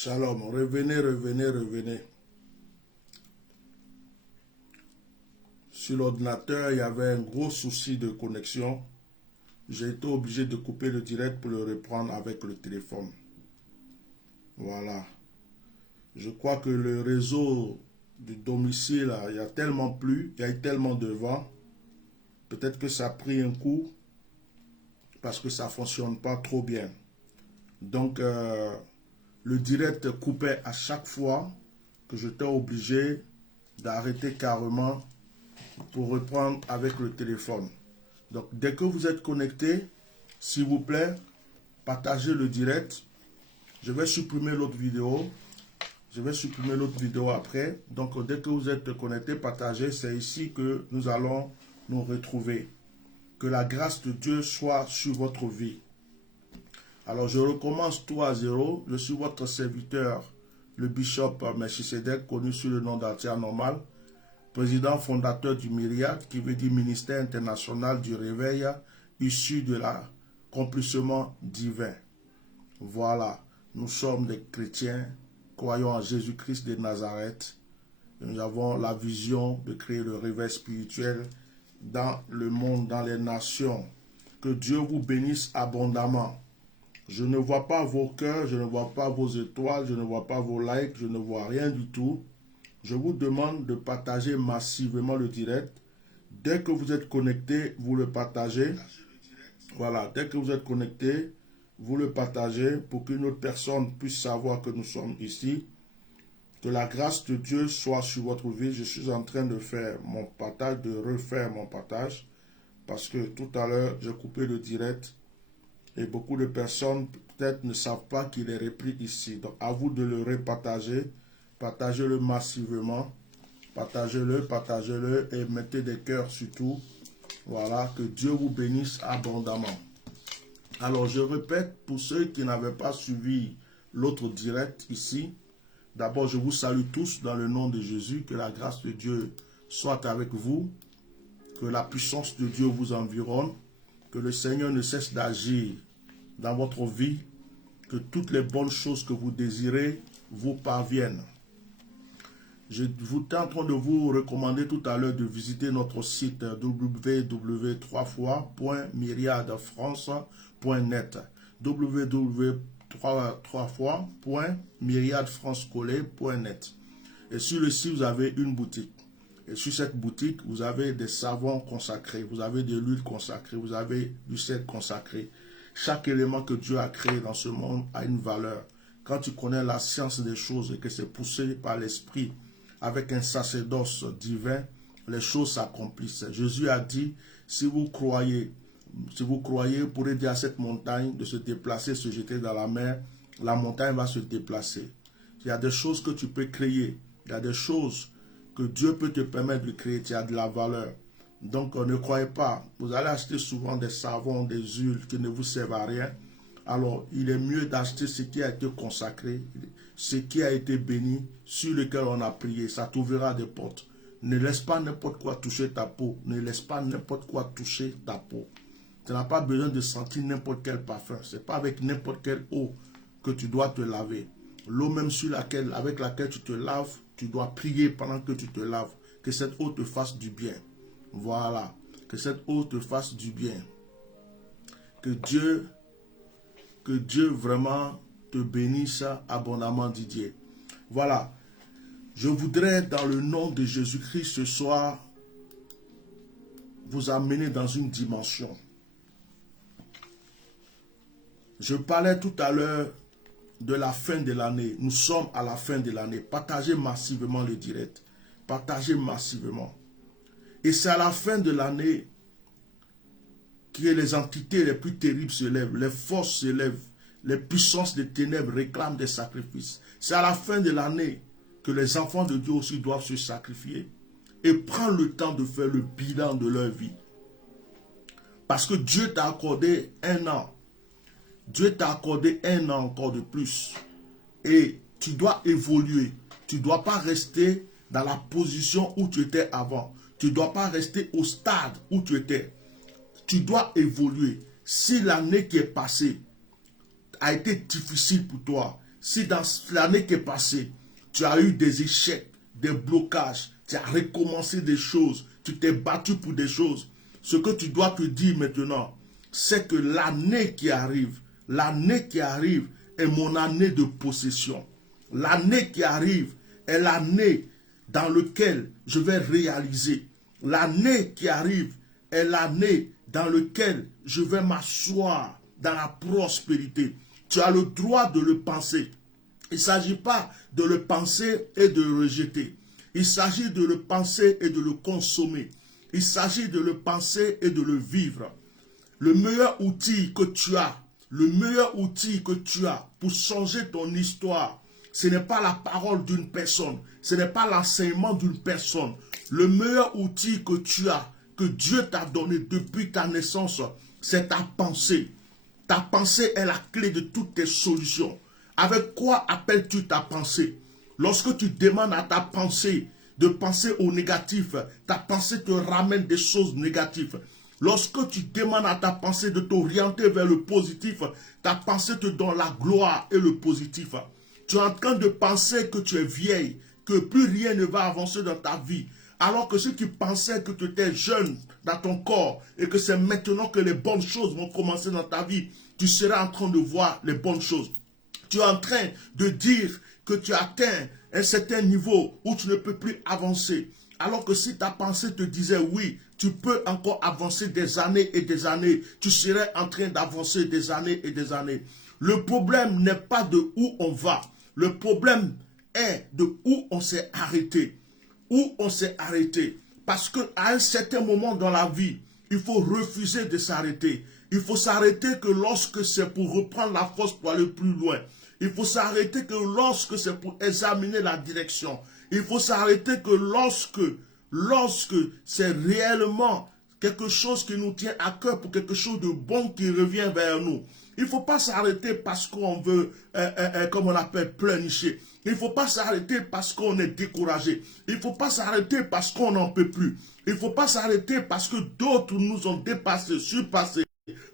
Shalom, revenez, revenez, revenez. Sur l'ordinateur, il y avait un gros souci de connexion. J'ai été obligé de couper le direct pour le reprendre avec le téléphone. Voilà. Je crois que le réseau du domicile, il y a tellement plu, il y a eu tellement de vent. Peut-être que ça a pris un coup parce que ça ne fonctionne pas trop bien. Donc, le direct coupait à chaque fois que j'étais obligé d'arrêter carrément pour reprendre avec le téléphone. Donc, dès que vous êtes connecté, s'il vous plaît, partagez le direct. Je vais supprimer l'autre vidéo. Je vais supprimer l'autre vidéo après. Donc, dès que vous êtes connecté, partagez. C'est ici que nous allons nous retrouver. Que la grâce de Dieu soit sur votre vie. Alors, je recommence tout à zéro. Je suis votre serviteur, le bishop Melchisedec, connu sous le nom d'Altia Normal, président fondateur du Myriade, qui veut dire Ministère international du réveil, issu de l'accomplissement divin. Voilà, nous sommes des chrétiens, croyons en Jésus-Christ de Nazareth. Nous avons la vision de créer le réveil spirituel dans le monde, dans les nations. Que Dieu vous bénisse abondamment. Je ne vois pas vos cœurs, je ne vois pas vos étoiles, je ne vois pas vos likes, je ne vois rien du tout. Je vous demande de partager massivement le direct. Dès que vous êtes connecté, vous le partagez. Voilà, dès que vous êtes connecté, vous le partagez pour qu'une autre personne puisse savoir que nous sommes ici. Que la grâce de Dieu soit sur votre vie. Je suis en train de faire mon partage, de refaire mon partage. Parce que tout à l'heure, j'ai coupé le direct. Et beaucoup de personnes peut-être ne savent pas qu'il est repris ici. Donc à vous de le repartager. Partagez-le massivement. Partagez-le et mettez des cœurs surtout. Voilà, que Dieu vous bénisse abondamment. Alors je répète, pour ceux qui n'avaient pas suivi l'autre direct ici, d'abord je vous salue tous dans le nom de Jésus. Que la grâce de Dieu soit avec vous. Que la puissance de Dieu vous environne. Que le Seigneur ne cesse d'agir dans votre vie, que toutes les bonnes choses que vous désirez vous parviennent. Je vous en train de vous recommander tout à l'heure de visiter notre site www.myriadefrance.net www.myriadefrancecollé.net. Et sur le site, vous avez une boutique. Et sur cette boutique, vous avez des savons consacrés, vous avez de l'huile consacrée, vous avez du sel consacré. Chaque élément que Dieu a créé dans ce monde a une valeur. Quand tu connais la science des choses et que c'est poussé par l'Esprit avec un sacerdoce divin, les choses s'accomplissent. Jésus a dit, si vous croyez, vous pourrez dire à cette montagne de se déplacer, se jeter dans la mer, la montagne va se déplacer. Il y a des choses que tu peux créer, il y a des choses que Dieu peut te permettre de créer, tu as de la valeur. Donc, ne croyez pas. Vous allez acheter souvent des savons, des huiles qui ne vous servent à rien. Alors, il est mieux d'acheter ce qui a été consacré, ce qui a été béni, sur lequel on a prié. Ça t'ouvrira des portes. Ne laisse pas n'importe quoi toucher ta peau. Ne laisse pas n'importe quoi toucher ta peau. Tu n'as pas besoin de sentir n'importe quel parfum. Ce n'est pas avec n'importe quelle eau que tu dois te laver. L'eau même avec laquelle tu te laves, tu dois prier pendant que tu te laves. Que cette eau te fasse du bien. Voilà, que cette eau te fasse du bien. Que Dieu vraiment te bénisse abondamment, Didier. Voilà, je voudrais dans le nom de Jésus-Christ ce soir vous amener dans une dimension. Je parlais tout à l'heure de la fin de l'année. Nous sommes à la fin de l'année. Partagez massivement le direct. Partagez massivement. Et c'est à la fin de l'année que les entités les plus terribles se lèvent, les forces se lèvent, les puissances des ténèbres réclament des sacrifices. C'est à la fin de l'année que les enfants de Dieu aussi doivent se sacrifier et prendre le temps de faire le bilan de leur vie. Parce que Dieu t'a accordé un an. Dieu t'a accordé un an encore de plus. Et tu dois évoluer. Tu ne dois pas rester dans la position où tu étais avant. Tu ne dois pas rester au stade où tu étais. Tu dois évoluer. Si l'année qui est passée a été difficile pour toi, si dans l'année qui est passée, tu as eu des échecs, des blocages, tu as recommencé des choses, tu t'es battu pour des choses, ce que tu dois te dire maintenant, c'est que l'année qui arrive est mon année de possession. L'année qui arrive est l'année dans laquelle je vais réaliser. L'année qui arrive est l'année dans laquelle je vais m'asseoir dans la prospérité. Tu as le droit de le penser. Il ne s'agit pas de le penser et de le rejeter. Il s'agit de le penser et de le consommer. Il s'agit de le penser et de le vivre. Le meilleur outil que tu as, pour changer ton histoire, ce n'est pas la parole d'une personne, ce n'est pas l'enseignement d'une personne. Le meilleur outil que tu as, que Dieu t'a donné depuis ta naissance, c'est ta pensée. Ta pensée est la clé de toutes tes solutions. Avec quoi appelles-tu ta pensée? Lorsque tu demandes à ta pensée de penser au négatif, ta pensée te ramène des choses négatives. Lorsque tu demandes à ta pensée de t'orienter vers le positif, ta pensée te donne la gloire et le positif. Tu es en train de penser que tu es vieille, que plus rien ne va avancer dans ta vie. Alors que si tu pensais que tu étais jeune dans ton corps et que c'est maintenant que les bonnes choses vont commencer dans ta vie, tu seras en train de voir les bonnes choses. Tu es en train de dire que tu atteins un certain niveau où tu ne peux plus avancer. Alors que si ta pensée te disait oui, tu peux encore avancer des années et des années, tu serais en train d'avancer des années et des années. Le problème n'est pas de où on va. Le problème est de où on s'est arrêté. Où on s'est arrêté. Parce qu'à un certain moment dans la vie, il faut refuser de s'arrêter. Il faut s'arrêter que lorsque c'est pour reprendre la force pour aller plus loin. Il faut s'arrêter que lorsque c'est pour examiner la direction. Il faut s'arrêter que lorsque c'est réellement quelque chose qui nous tient à cœur pour quelque chose de bon qui revient vers nous. Il ne faut pas s'arrêter parce qu'on veut, comme on appelle, pleurnicher. Il ne faut pas s'arrêter parce qu'on est découragé. Il ne faut pas s'arrêter parce qu'on n'en peut plus. Il ne faut pas s'arrêter parce que d'autres nous ont dépassés, surpassés.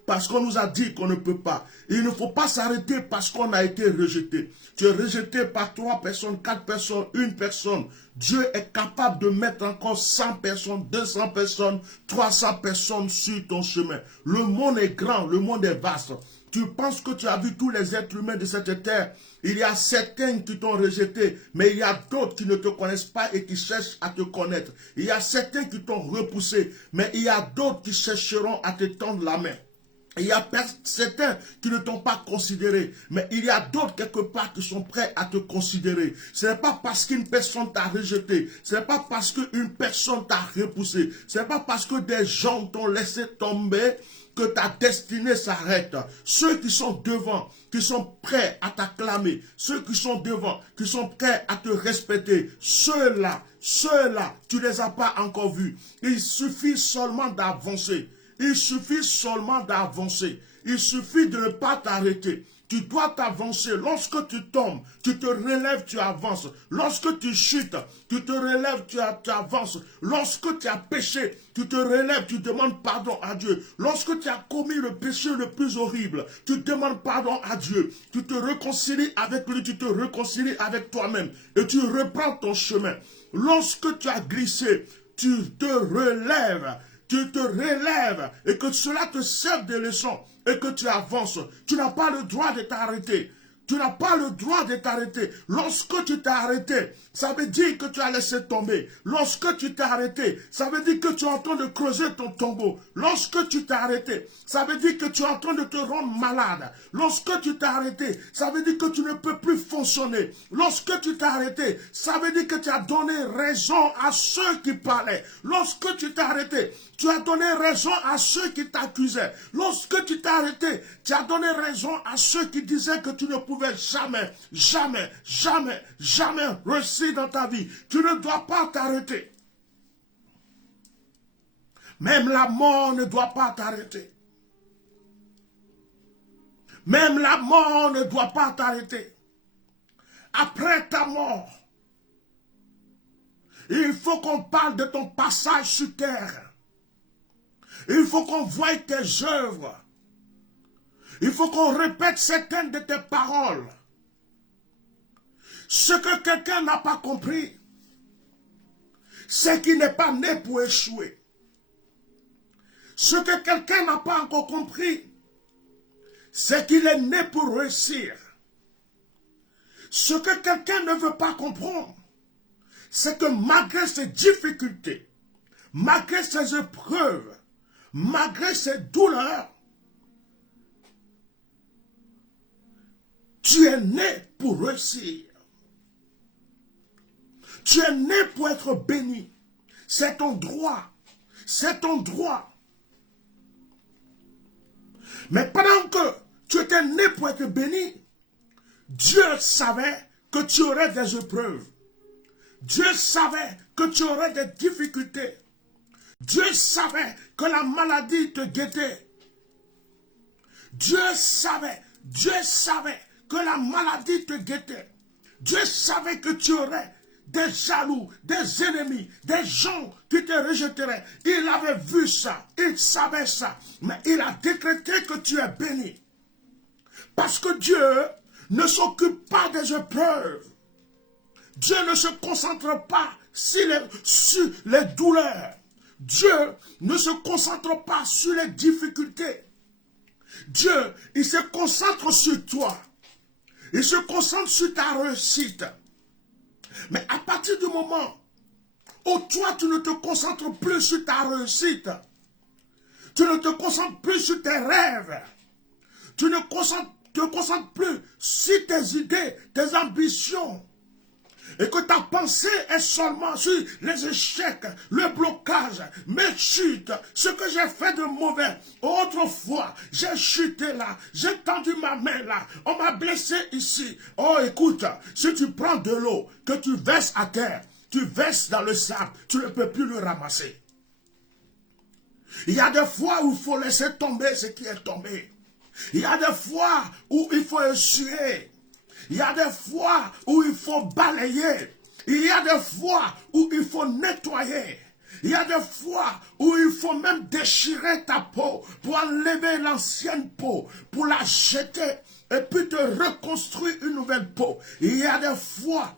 Parce qu'on nous a dit qu'on ne peut pas. Il ne faut pas s'arrêter parce qu'on a été rejeté. Tu es rejeté par 3 personnes, 4 personnes, 1 personne. Dieu est capable de mettre encore 100 personnes, 200 personnes, 300 personnes sur ton chemin. Le monde est grand, le monde est vaste. Tu penses que tu as vu tous les êtres humains de cette terre. Il y a certains qui t'ont rejeté, mais il y a d'autres qui ne te connaissent pas et qui cherchent à te connaître. Il y a certains qui t'ont repoussé, mais il y a d'autres qui chercheront à te tendre la main. Il y a certains qui ne t'ont pas considéré, mais il y a d'autres quelque part qui sont prêts à te considérer. Ce n'est pas parce qu'une personne t'a rejeté, ce n'est pas parce qu'une personne t'a repoussé, ce n'est pas parce que des gens t'ont laissé tomber que ta destinée s'arrête. Ceux qui sont devant, qui sont prêts à t'acclamer, ceux qui sont devant, qui sont prêts à te respecter, ceux-là, tu ne les as pas encore vus. Il suffit seulement d'avancer. Il suffit seulement d'avancer. Il suffit de ne pas t'arrêter. Tu dois t'avancer. Lorsque tu tombes, tu te relèves, tu avances. Lorsque tu chutes, tu te relèves, tu avances. Lorsque tu as péché, tu te relèves, tu demandes pardon à Dieu. Lorsque tu as commis le péché le plus horrible, tu demandes pardon à Dieu. Tu te réconcilies avec lui, tu te réconcilies avec toi-même. Et tu reprends ton chemin. Lorsque tu as glissé, tu te relèves. Tu te relèves et que cela te serve de leçon et que tu avances. Tu n'as pas le droit de t'arrêter. Tu n'as pas le droit de t'arrêter. Lorsque tu t'es arrêté, ça veut dire que tu as laissé tomber. Lorsque tu t'es arrêté, ça veut dire que tu es en train de creuser ton tombeau. Lorsque tu t'es arrêté, ça veut dire que tu es en train de te rendre malade. Lorsque tu t'es arrêté, ça veut dire que tu ne peux plus fonctionner. Lorsque tu t'es arrêté, ça veut dire que tu as donné raison à ceux qui parlaient. Lorsque tu t'es arrêté, tu as donné raison à ceux qui t'accusaient. Lorsque tu t'es arrêté, tu as donné raison à ceux qui disaient que tu ne pouvais jamais réussir dans ta vie. Tu ne dois pas t'arrêter. Même la mort ne doit pas t'arrêter. Même la mort ne doit pas t'arrêter. Après ta mort, il faut qu'on parle de ton passage sur terre. Il faut qu'on voie tes œuvres. Il faut qu'on répète certaines de tes paroles. Ce que quelqu'un n'a pas compris, c'est qu'il n'est pas né pour échouer. Ce que quelqu'un n'a pas encore compris, c'est qu'il est né pour réussir. Ce que quelqu'un ne veut pas comprendre, c'est que malgré ses difficultés, malgré ses épreuves, malgré ses douleurs, tu es né pour réussir. Tu es né pour être béni. C'est ton droit. C'est ton droit. Mais pendant que tu étais né pour être béni, Dieu savait que tu aurais des épreuves. Dieu savait que tu aurais des difficultés. Dieu savait que la maladie te guettait. Dieu savait que la maladie te guettait. Dieu savait que tu aurais des jaloux, des ennemis, des gens qui te rejetteraient. Il avait vu ça, il savait ça, mais il a décrété que tu es béni. Parce que Dieu ne s'occupe pas des épreuves. Dieu ne se concentre pas sur les douleurs. Dieu ne se concentre pas sur les difficultés. Dieu, il se concentre sur toi. Il se concentre sur ta réussite. Mais à partir du moment où toi, tu ne te concentres plus sur ta réussite, tu ne te concentres plus sur tes rêves, tu ne te concentres plus sur tes idées, tes ambitions, et que ta pensée est seulement sur les échecs, le blocage, mes chutes, ce que j'ai fait de mauvais. Autrefois, j'ai chuté là, j'ai tendu ma main là, on m'a blessé ici. Oh, écoute, si tu prends de l'eau, que tu verses à terre, tu verses dans le sable, tu ne peux plus le ramasser. Il y a des fois où il faut laisser tomber ce qui est tombé. Il y a des fois où il faut essuyer. Il y a des fois où il faut balayer. Il y a des fois où il faut nettoyer. Il y a des fois où il faut même déchirer ta peau pour enlever l'ancienne peau, pour la jeter et puis te reconstruire une nouvelle peau. Il y a des fois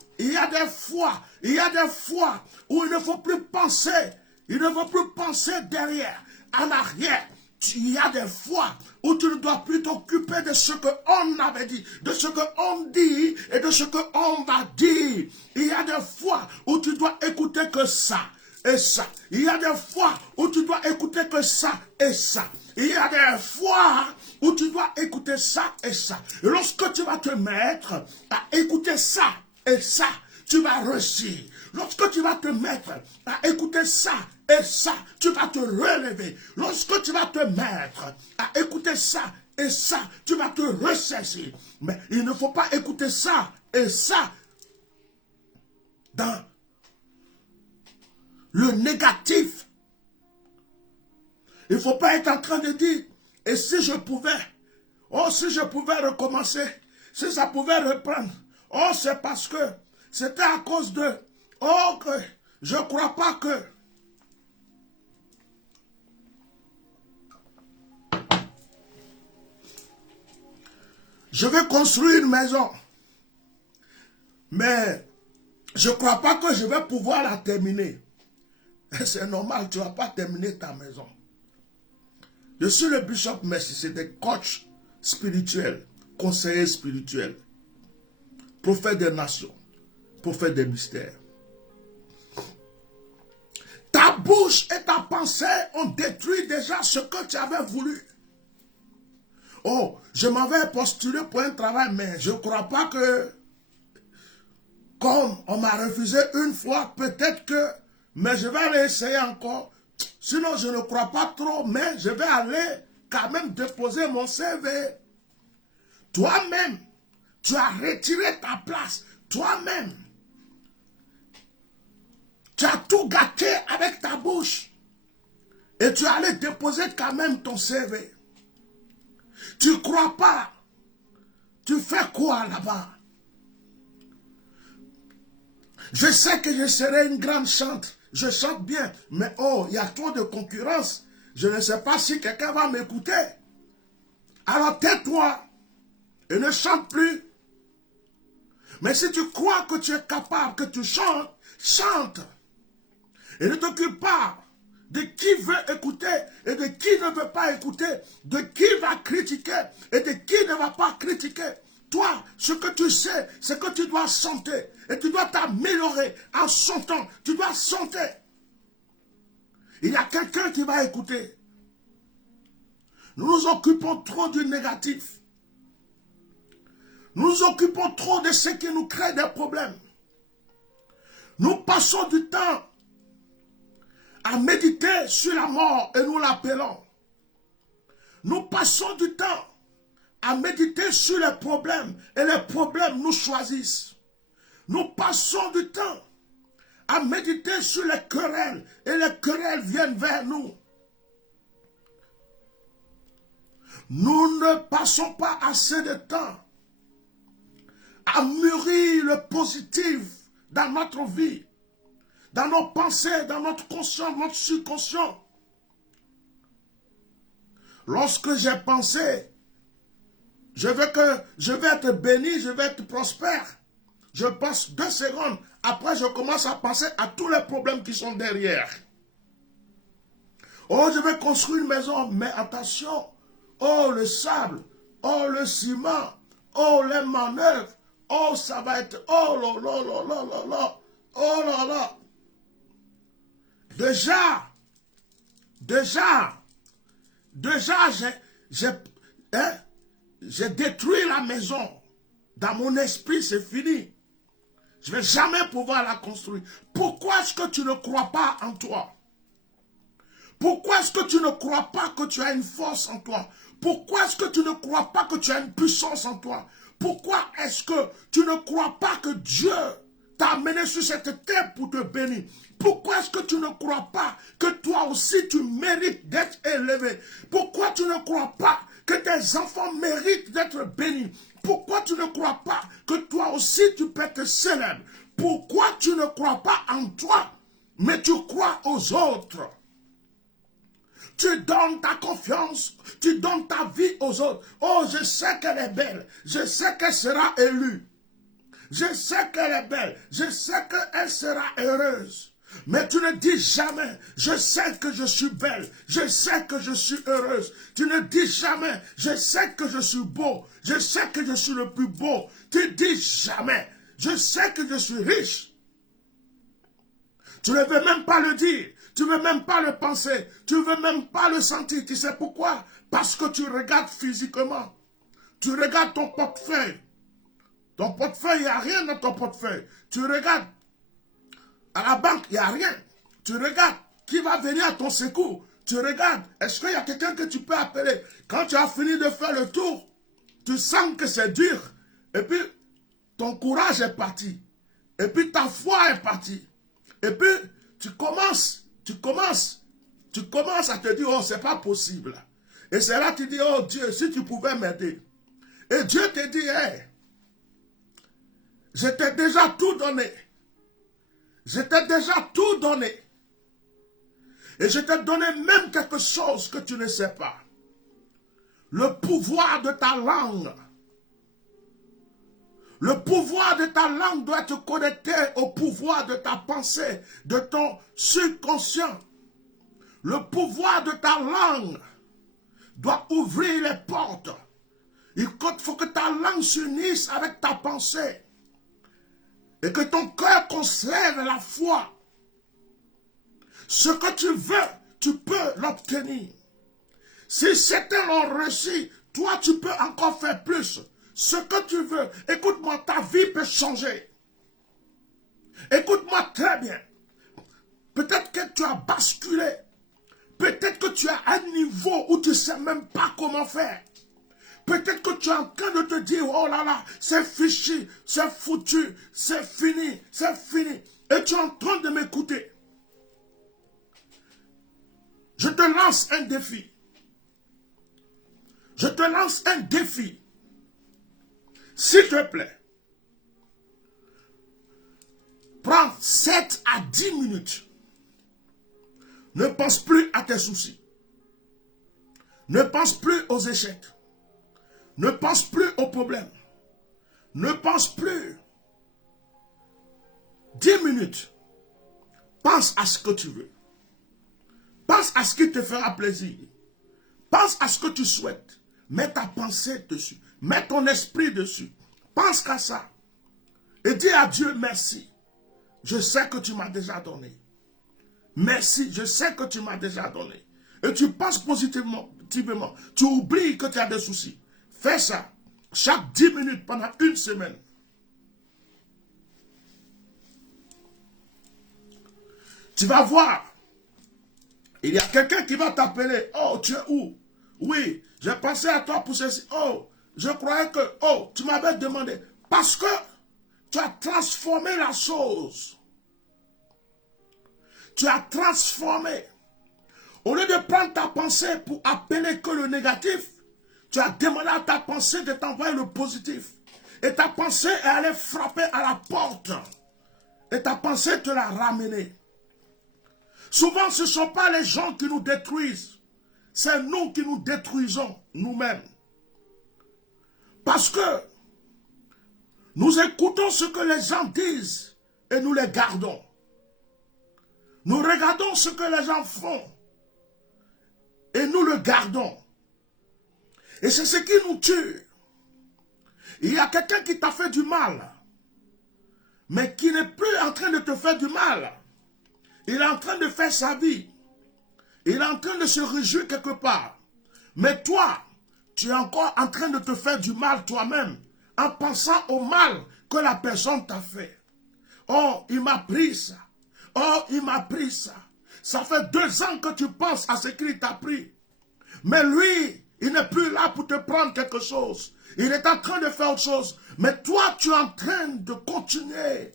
où il ne faut plus penser. Il ne faut plus penser derrière, en arrière. Il y a des fois où tu ne dois plus t'occuper de ce qu'on avait dit, de ce qu'on dit et de ce qu'on va dire. Il y a des fois où tu dois écouter que ça et ça. Il y a des fois où tu dois écouter que ça et ça. Il y a des fois où tu dois écouter ça et ça. Et lorsque tu vas te mettre à écouter ça et ça, tu vas réussir. Lorsque tu vas te mettre à écouter ça et ça, tu vas te relever. Lorsque tu vas te mettre à écouter ça et ça, tu vas te ressaisir. Mais il ne faut pas écouter ça et ça dans le négatif. Il ne faut pas être en train de dire, et si je pouvais, oh si je pouvais recommencer, si ça pouvait reprendre, oh c'est parce que c'était à cause de, oh que je ne crois pas que. Je vais construire une maison, mais je ne crois pas que je vais pouvoir la terminer. C'est normal, tu ne vas pas terminer ta maison. Je suis le Bishop Messi, c'est des coachs spirituels, conseillers spirituels, prophète des nations, prophète des mystères. Ta bouche et ta pensée ont détruit déjà ce que tu avais voulu. Oh, je m'avais postulé pour un travail, mais je ne crois pas que, comme on m'a refusé une fois, peut-être que, mais je vais réessayer encore. Sinon, je ne crois pas trop, mais je vais aller quand même déposer mon CV. Toi-même, tu as retiré ta place. Toi-même, tu as tout gâté avec ta bouche. Et tu allais déposer quand même ton CV. Tu ne crois pas. Tu fais quoi là-bas? Je sais que je serai une grande chante. Je chante bien. Mais oh, il y a trop de concurrence. Je ne sais pas si quelqu'un va m'écouter. Alors tais-toi. Et ne chante plus. Mais si tu crois que tu es capable, que tu chantes, chante. Et ne t'occupe pas de qui veut écouter et de qui ne veut pas écouter, de qui va critiquer et de qui ne va pas critiquer. Toi, ce que tu sais, c'est que tu dois chanter et tu dois t'améliorer en chantant. Tu dois chanter. Il y a quelqu'un qui va écouter. Nous nous occupons trop du négatif. Nous nous occupons trop de ce qui nous crée des problèmes. Nous passons du temps à méditer sur la mort et nous l'appelons. Nous passons du temps à méditer sur les problèmes et les problèmes nous choisissent. Nous passons du temps à méditer sur les querelles et les querelles viennent vers nous. Nous ne passons pas assez de temps à mûrir le positif dans notre vie, dans nos pensées, dans notre conscient, notre subconscient. Lorsque j'ai pensé, je vais être béni, je vais être prospère, je pense 2 secondes, après je commence à penser à tous les problèmes qui sont derrière. Oh, je vais construire une maison, mais attention, oh le sable, oh le ciment, oh les manœuvres, oh ça va être, oh là là là là là là, oh là là. Déjà, j'ai détruit la maison. Dans mon esprit, c'est fini. Je ne vais jamais pouvoir la construire. Pourquoi est-ce que tu ne crois pas en toi? Pourquoi est-ce que tu ne crois pas que tu as une force en toi? Pourquoi est-ce que tu ne crois pas que tu as une puissance en toi? Pourquoi est-ce que tu ne crois pas que Dieu t'a amené sur cette terre pour te bénir? Pourquoi est-ce que tu ne crois pas que toi aussi tu mérites d'être élevé? Pourquoi tu ne crois pas que tes enfants méritent d'être bénis? Pourquoi tu ne crois pas que toi aussi tu peux être célèbre? Pourquoi tu ne crois pas en toi, mais tu crois aux autres? Tu donnes ta confiance, tu donnes ta vie aux autres. Oh, je sais qu'elle est belle, je sais qu'elle sera élue. Je sais qu'elle est belle, je sais qu'elle sera heureuse. Mais tu ne dis jamais, je sais que je suis belle, je sais que je suis heureuse. Tu ne dis jamais, je sais que je suis beau, je sais que je suis le plus beau. Tu dis jamais, je sais que je suis riche. Tu ne veux même pas le dire, tu ne veux même pas le penser, tu ne veux même pas le sentir. Tu sais pourquoi? Parce que tu regardes physiquement. Tu regardes ton portefeuille. Ton portefeuille, il n'y a rien dans ton portefeuille. Tu regardes. À la banque, il n'y a rien. Tu regardes qui va venir à ton secours. Tu regardes, est-ce qu'il y a quelqu'un que tu peux appeler? Quand tu as fini de faire le tour, tu sens que c'est dur. Et puis, ton courage est parti. Et puis, ta foi est partie. Et puis, tu commences à te dire, oh, c'est pas possible. Et c'est là que tu dis, oh Dieu, si tu pouvais m'aider. Et Dieu te dit, hey, je t'ai déjà tout donné. Je t'ai déjà tout donné. Et je t'ai donné même quelque chose que tu ne sais pas. Le pouvoir de ta langue. Le pouvoir de ta langue doit être connecté au pouvoir de ta pensée, de ton subconscient. Le pouvoir de ta langue doit ouvrir les portes. Il faut que ta langue s'unisse avec ta pensée. Et que ton cœur conserve la foi. Ce que tu veux, tu peux l'obtenir. Si certains l'ont réussi, toi tu peux encore faire plus. Ce que tu veux, écoute-moi, ta vie peut changer. Écoute-moi très bien. Peut-être que tu as basculé. Peut-être que tu es à un niveau où tu ne sais même pas comment faire. Peut-être que tu es en train de te dire, oh là là, c'est fichu, c'est foutu, c'est fini, c'est fini. Et tu es en train de m'écouter. Je te lance un défi. Je te lance un défi. S'il te plaît, prends 7 à 10 minutes. Ne pense plus à tes soucis. Ne pense plus aux échecs. Ne pense plus aux problèmes. Ne pense plus 10 minutes. Pense à ce que tu veux. Pense à ce qui te fera plaisir. Pense à ce que tu souhaites. Mets ta pensée dessus. Mets ton esprit dessus. Pense qu'à ça. Et dis à Dieu merci. Je sais que tu m'as déjà donné. Merci, je sais que tu m'as déjà donné. Et tu penses positivement. Tu oublies que tu as des soucis. Fais ça. Chaque 10 minutes pendant une semaine. Tu vas voir. Il y a quelqu'un qui va t'appeler. Oh, tu es où? Oui, j'ai pensé à toi pour ceci. Oh, je croyais que... Oh, tu m'avais demandé. Parce que tu as transformé la chose. Tu as transformé. Au lieu de prendre ta pensée pour appeler que le négatif, tu as demandé à ta pensée de t'envoyer le positif. Et ta pensée est allée frapper à la porte. Et ta pensée te l'a ramené. Souvent, ce ne sont pas les gens qui nous détruisent. C'est nous qui nous détruisons nous-mêmes. Parce que nous écoutons ce que les gens disent et nous les gardons. Nous regardons ce que les gens font et nous le gardons. Et c'est ce qui nous tue. Il y a quelqu'un qui t'a fait du mal, mais qui n'est plus en train de te faire du mal. Il est en train de faire sa vie. Il est en train de se réjouir quelque part. Mais toi, tu es encore en train de te faire du mal toi-même, en pensant au mal que la personne t'a fait. Oh, il m'a pris ça. Oh, il m'a pris ça. Ça fait 2 ans que tu penses à ce qu'il t'a pris. Mais lui, il n'est plus là pour te prendre quelque chose. Il est en train de faire autre chose. Mais toi, tu es en train de continuer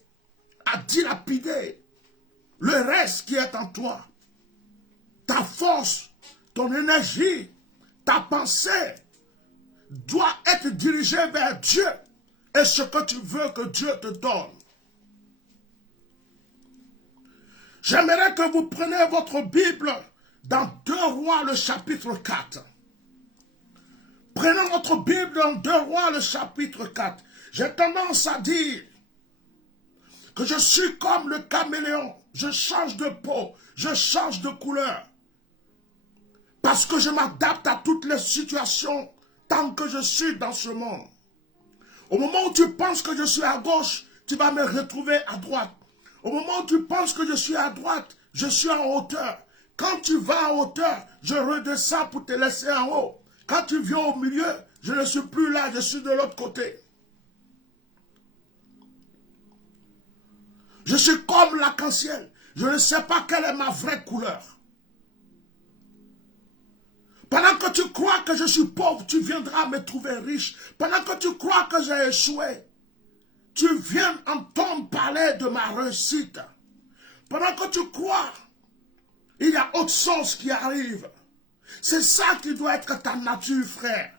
à dilapider le reste qui est en toi. Ta force, ton énergie, ta pensée doit être dirigée vers Dieu et ce que tu veux que Dieu te donne. J'aimerais que vous preniez votre Bible dans 2 Rois, le chapitre 4. Prenons notre Bible dans 2 Rois, le chapitre 4. J'ai tendance à dire que je suis comme le caméléon. Je change de peau, je change de couleur. Parce que je m'adapte à toutes les situations tant que je suis dans ce monde. Au moment où tu penses que je suis à gauche, tu vas me retrouver à droite. Au moment où tu penses que je suis à droite, je suis en hauteur. Quand tu vas en hauteur, je redescends pour te laisser en haut. Quand tu viens au milieu, je ne suis plus là, je suis de l'autre côté. Je suis comme l'arc-en-ciel. Je ne sais pas quelle est ma vraie couleur. Pendant que tu crois que je suis pauvre, tu viendras me trouver riche. Pendant que tu crois que j'ai échoué, tu viens entendre parler de ma réussite. Pendant que tu crois, il y a autre chose qui arrive. C'est ça qui doit être ta nature, frère.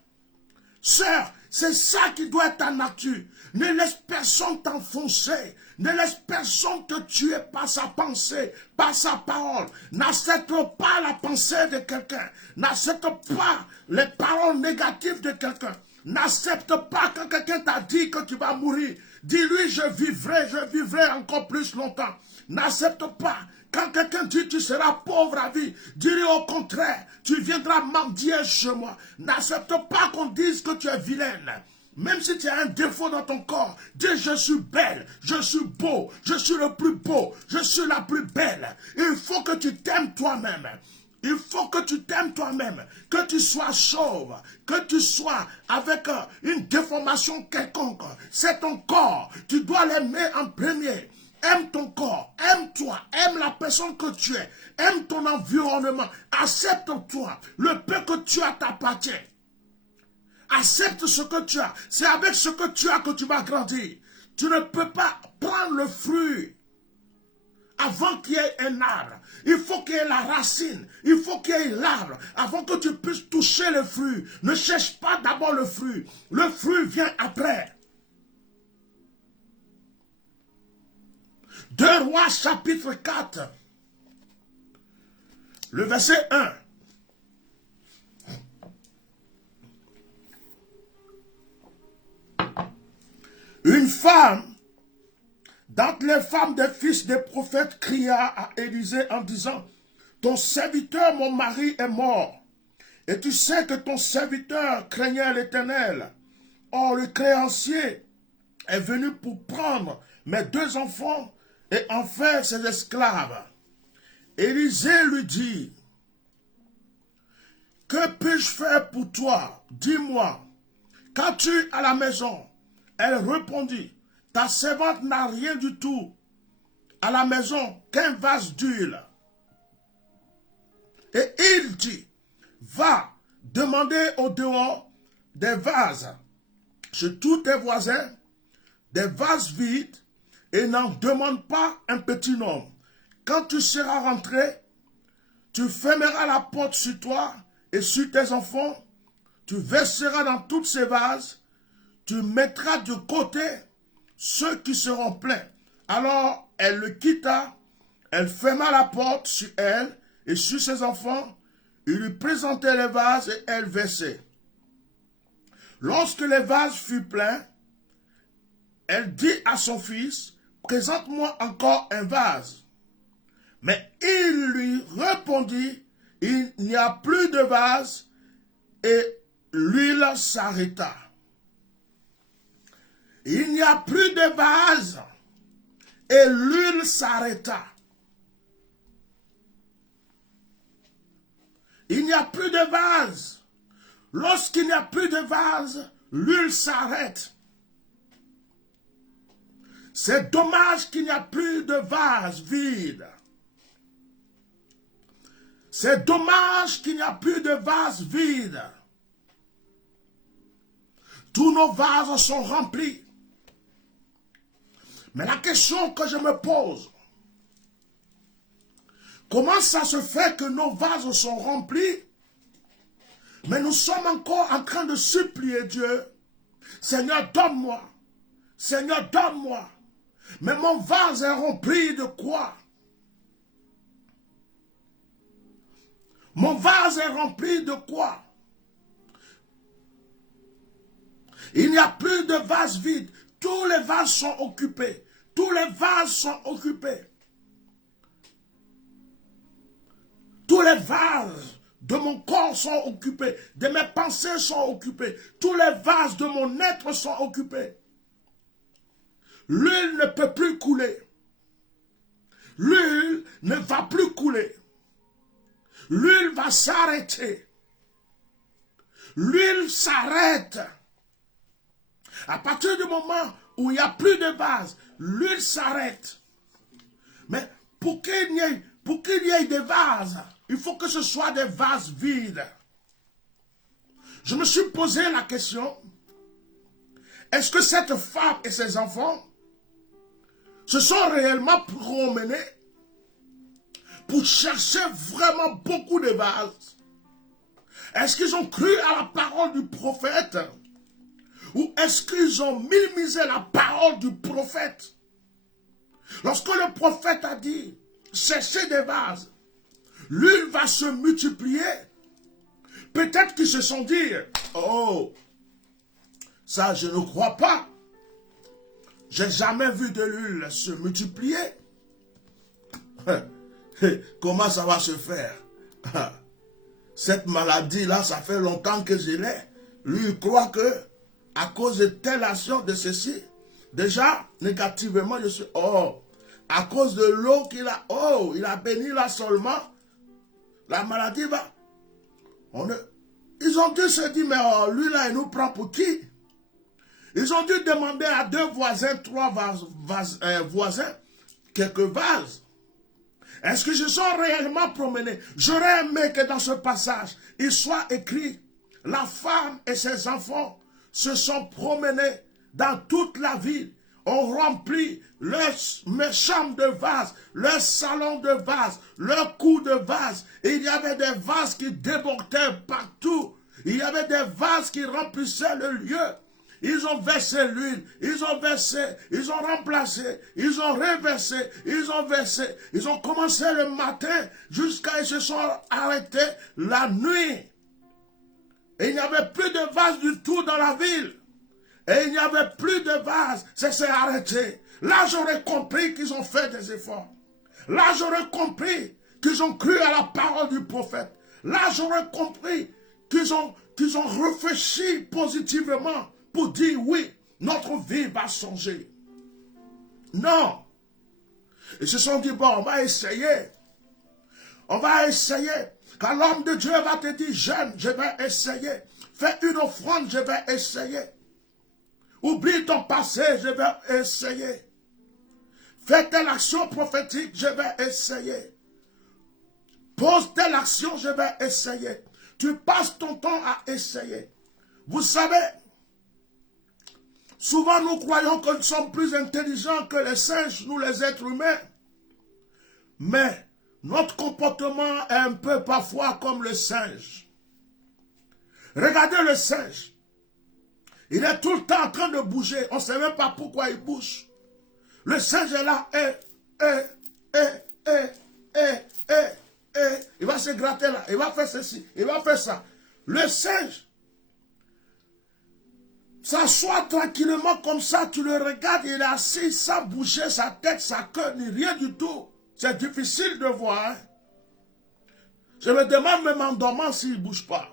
Sœur, c'est ça qui doit être ta nature. Ne laisse personne t'enfoncer. Ne laisse personne te tuer par sa pensée, par sa parole. N'accepte pas la pensée de quelqu'un. N'accepte pas les paroles négatives de quelqu'un. N'accepte pas quand quelqu'un t'a dit que tu vas mourir. Dis-lui, je vivrai encore plus longtemps. N'accepte pas. Quand quelqu'un dit tu seras pauvre à vie, dis-lui au contraire, tu viendras mendier chez moi. N'accepte pas qu'on dise que tu es vilaine. Même si tu as un défaut dans ton corps, dis je suis belle, je suis beau, je suis le plus beau, je suis la plus belle. Il faut que tu t'aimes toi-même. Il faut que tu t'aimes toi-même, que tu sois chauve, que tu sois avec une déformation quelconque. C'est ton corps, tu dois l'aimer en premier. Aime ton corps, aime-toi, aime la personne que tu es, aime ton environnement, accepte-toi, le peu que tu as t'appartient. Accepte ce que tu as, c'est avec ce que tu as que tu vas grandir. Tu ne peux pas prendre le fruit avant qu'il y ait un arbre. Il faut qu'il y ait la racine, il faut qu'il y ait l'arbre, avant que tu puisses toucher le fruit. Ne cherche pas d'abord le fruit vient après. 2 Rois chapitre 4, le verset 1. Une femme Dante, les femmes des fils des prophètes, cria à Élisée en disant, ton serviteur, mon mari, est mort. Et tu sais que ton serviteur craignait l'Éternel. Or, le créancier est venu pour prendre mes 2 enfants et en faire ses esclaves. Élisée lui dit, que puis-je faire pour toi? Dis-moi. Qu'as-tu à la maison? Elle répondit, ta servante n'a rien du tout à la maison qu'un vase d'huile. Et il dit, va demander au dehors des vases chez tous tes voisins, des vases vides, et n'en demande pas un petit nombre. Quand tu seras rentré, tu fermeras la porte sur toi et sur tes enfants, tu verseras dans tous ces vases, tu mettras de côté ceux qui seront pleins. Alors elle le quitta, elle ferma la porte sur elle et sur ses enfants, il lui présentait les vases et elle versait. Lorsque les vases furent pleins, elle dit à son fils, présente-moi encore un vase. Mais il lui répondit, il n'y a plus de vase, et l'huile s'arrêta. Il n'y a plus de vase, et l'huile s'arrêta. Il n'y a plus de vase. Lorsqu'il n'y a plus de vase, l'huile s'arrête. C'est dommage qu'il n'y a plus de vase vide. C'est dommage qu'il n'y a plus de vase vide. Tous nos vases sont remplis. Mais la question que je me pose, comment ça se fait que nos vases sont remplis, mais nous sommes encore en train de supplier Dieu, Seigneur, donne-moi, Seigneur, donne-moi. Mais mon vase est rempli de quoi? Mon vase est rempli de quoi? Il n'y a plus de vase vide. Tous les vases sont occupés. Tous les vases sont occupés. Tous les vases de mon corps sont occupés. De mes pensées sont occupés. Tous les vases de mon être sont occupés. L'huile ne peut plus couler. L'huile ne va plus couler. L'huile va s'arrêter. L'huile s'arrête. À partir du moment où il n'y a plus de vase, l'huile s'arrête. Mais pour qu'il y ait des vases, il faut que ce soit des vases vides. Je me suis posé la question, est-ce que cette femme et ses enfants se sont réellement promenés pour chercher vraiment beaucoup de vases? Est-ce qu'ils ont cru à la parole du prophète? Ou est-ce qu'ils ont minimisé la parole du prophète? Lorsque le prophète a dit, cherchez des vases, l'huile va se multiplier. Peut-être qu'ils se sont dit, oh, ça je ne crois pas. J'ai jamais vu de l'huile se multiplier. Comment ça va se faire? Cette maladie-là, ça fait longtemps que je l'ai. Lui, il croit que, à cause de telle action, de ceci, déjà, négativement, je suis, oh, à cause de l'eau qu'il a, oh, il a béni là seulement, la maladie va. Ils ont dû se dire, mais oh, lui là, il nous prend pour qui? Ils ont dû demander à 2 voisins, 3 voisins, quelques vases. Est-ce qu'ils se sont réellement promenés? J'aurais aimé que dans ce passage, il soit écrit, la femme et ses enfants se sont promenés dans toute la ville, ont rempli leurs chambres de vases, leurs salons de vases, leurs cours de vases. Et il y avait des vases qui débordaient partout. Il y avait des vases qui remplissaient le lieu. Ils ont versé l'huile, ils ont versé, ils ont remplacé, ils ont reversé, ils ont versé. Ils ont commencé le matin jusqu'à ils se sont arrêtés la nuit. Et il n'y avait plus de vases du tout dans la ville. Et il n'y avait plus de vase. Ça s'est arrêté. Là, j'aurais compris qu'ils ont fait des efforts. Là, j'aurais compris qu'ils ont cru à la parole du prophète. Là, j'aurais compris qu'ils ont réfléchi positivement pour dire oui, notre vie va changer. Non. Ils se sont dit, bon, on va essayer. On va essayer. Quand l'homme de Dieu va te dire, jeune, je vais essayer. Fais une offrande, je vais essayer. Oublie ton passé, je vais essayer. Fais telle action prophétique, je vais essayer. Pose telle action, je vais essayer. Tu passes ton temps à essayer. Vous savez, souvent nous croyons que nous sommes plus intelligents que les singes, nous les êtres humains. Mais notre comportement est un peu parfois comme le singe. Regardez le singe. Il est tout le temps en train de bouger. On ne sait même pas pourquoi il bouge. Le singe est là. Il va se gratter là. Il va faire ceci. Il va faire ça. Le singe s'assoit tranquillement comme ça. Tu le regardes. Il est assis sans bouger sa tête, sa queue, ni rien du tout. C'est difficile de voir. Hein? Je me demande même en dormant s'il ne bouge pas.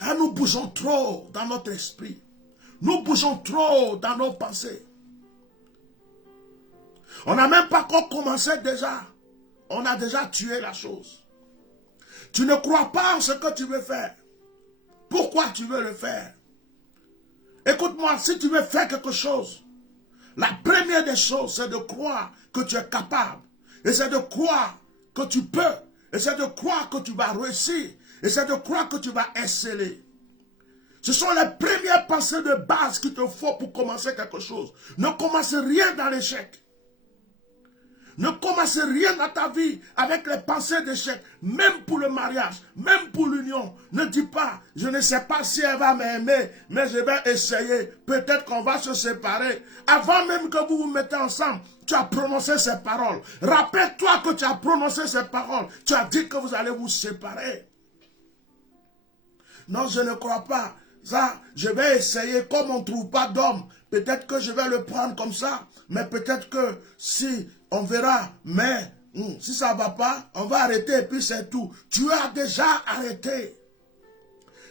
Ah, nous bougeons trop dans notre esprit. Nous bougeons trop dans nos pensées. On n'a même pas encore commencé déjà. On a déjà tué la chose. Tu ne crois pas en ce que tu veux faire. Pourquoi tu veux le faire? Écoute-moi, si tu veux faire quelque chose, la première des choses, c'est de croire que tu es capable. Et c'est de croire que tu peux. Et c'est de croire que tu vas réussir. Et c'est de croire que tu vas exceller. Ce sont les premières pensées de base qu'il te faut pour commencer quelque chose. Ne commence rien dans l'échec. Ne commence rien dans ta vie avec les pensées d'échec. Même pour le mariage, même pour l'union. Ne dis pas, je ne sais pas si elle va m'aimer, mais je vais essayer. Peut-être qu'on va se séparer. Avant même que vous vous mettez ensemble, tu as prononcé ces paroles. Rappelle-toi que tu as prononcé ces paroles. Tu as dit que vous allez vous séparer. Non, je ne crois pas. Ça, je vais essayer. Comme on ne trouve pas d'homme, peut-être que je vais le prendre comme ça. Mais peut-être que si on verra, mais si ça ne va pas, on va arrêter et puis c'est tout. Tu as déjà arrêté.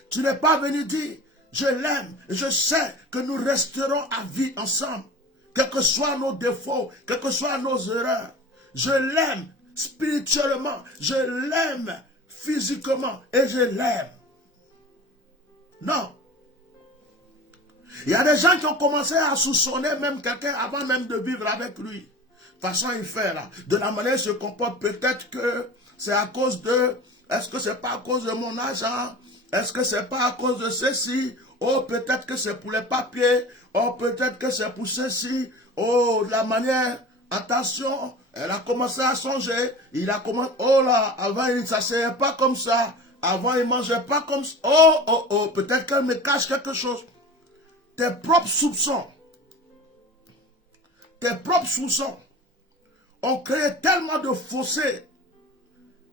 Tu n'es pas venu dire, je l'aime et je sais que nous resterons à vie ensemble. Quels que soient nos défauts, quelles que soient nos erreurs. Je l'aime spirituellement, je l'aime physiquement et je l'aime. Non. Il y a des gens qui ont commencé à soupçonner même quelqu'un avant même de vivre avec lui. De toute façon, il fait là. De la manière dont il se comporte, peut-être que c'est à cause de... Est-ce que c'est pas à cause de mon argent? Est-ce que c'est pas à cause de ceci? Oh, peut-être que c'est pour les papiers. Oh, peut-être que c'est pour ceci. Oh, de la manière... Attention, elle a commencé à songer. Il a commencé... Oh là, avant, il ne s'asseyait pas comme ça. Avant, il ne mangeait pas comme ça. Oh, peut-être qu'elle me cache quelque chose. Tes propres soupçons ont créé tellement de fossés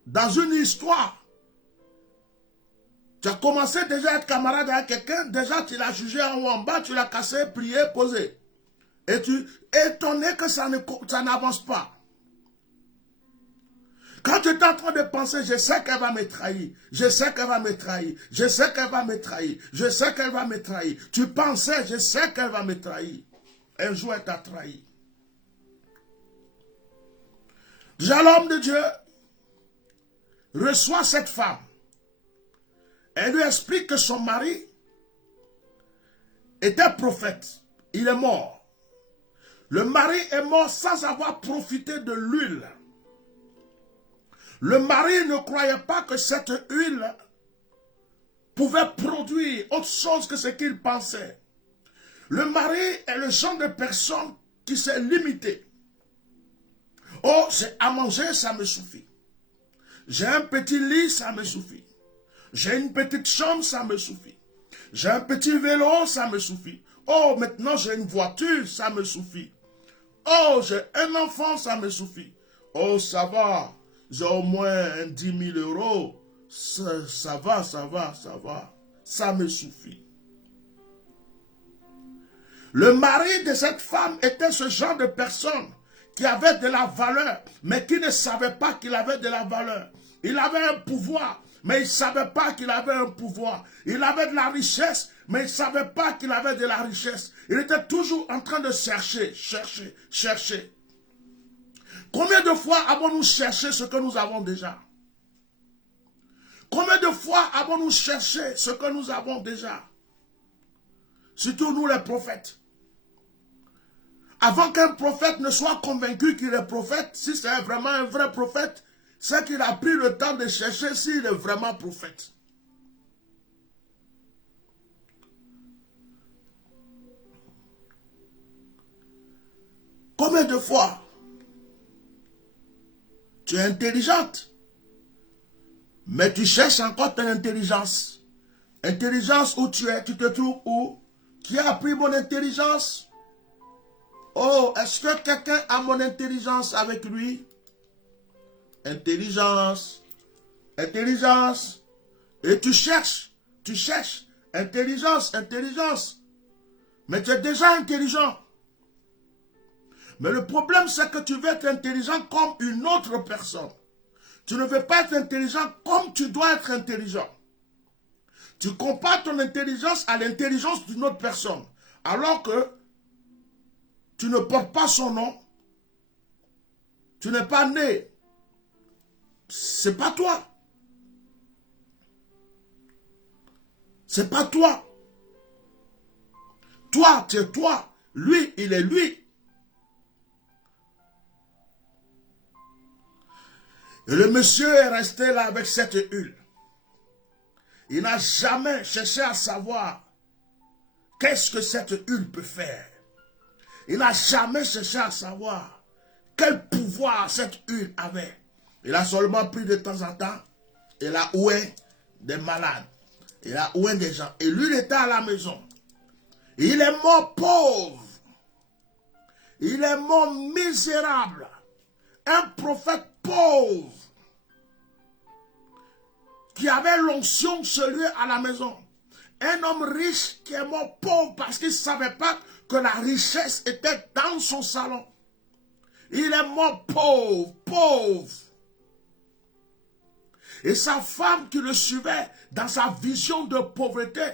dans une histoire. Tu as commencé déjà à être camarade avec quelqu'un, déjà tu l'as jugé en haut en bas, tu l'as cassé, prié, posé. Et tu es étonné que ça n'avance pas. Quand tu es en train de penser, je sais qu'elle va me trahir, je sais qu'elle va me trahir, je sais qu'elle va me trahir, je sais qu'elle va me trahir. Tu pensais, je sais qu'elle va me trahir. Un jour, elle t'a trahi. Déjà, l'homme de Dieu reçoit cette femme. Elle lui explique que son mari était prophète. Il est mort. Le mari est mort sans avoir profité de l'huile. Le mari ne croyait pas que cette huile pouvait produire autre chose que ce qu'il pensait. Le mari est le genre de personne qui s'est limité. Oh, j'ai à manger, ça me suffit. J'ai un petit lit, ça me suffit. J'ai une petite chambre, ça me suffit. J'ai un petit vélo, ça me suffit. Oh, maintenant j'ai une voiture, ça me suffit. Oh, j'ai un enfant, ça me suffit. Oh, ça va. J'ai au moins 10 000 euros. Ça va. Ça me suffit. Le mari de cette femme était ce genre de personne qui avait de la valeur, mais qui ne savait pas qu'il avait de la valeur. Il avait un pouvoir, mais il ne savait pas qu'il avait un pouvoir. Il avait de la richesse, mais il ne savait pas qu'il avait de la richesse. Il était toujours en train de chercher, chercher, chercher. Combien de fois avons-nous cherché ce que nous avons déjà? Combien de fois avons-nous cherché ce que nous avons déjà? Surtout nous les prophètes. Avant qu'un prophète ne soit convaincu qu'il est prophète, si c'est vraiment un vrai prophète, c'est qu'il a pris le temps de chercher s'il est vraiment prophète. Combien de fois tu es intelligente, mais tu cherches encore ton intelligence. Intelligence où tu es, tu te trouves où? Qui a appris mon intelligence? Oh, est-ce que quelqu'un a mon intelligence avec lui? Intelligence, intelligence. Et tu cherches, intelligence, intelligence. Mais tu es déjà intelligent. Mais le problème, c'est que tu veux être intelligent comme une autre personne. Tu ne veux pas être intelligent comme tu dois être intelligent. Tu compares ton intelligence à l'intelligence d'une autre personne. Alors que tu ne portes pas son nom. Tu n'es pas né. C'est pas toi. C'est pas toi. Toi, tu es toi. Lui, il est lui. Et le monsieur est resté là avec cette huile. Il n'a jamais cherché à savoir qu'est-ce que cette huile peut faire. Il n'a jamais cherché à savoir quel pouvoir cette huile avait. Il a seulement pris de temps en temps, il a oué des malades, il a oué des gens. Et lui, il était à la maison. Il est mort pauvre. Il est mort misérable. Un prophète pauvre qui avait l'onction sur lui à la maison. Un homme riche qui est mort pauvre parce qu'il ne savait pas que la richesse était dans son salon. Il est mort pauvre, pauvre. Et sa femme qui le suivait dans sa vision de pauvreté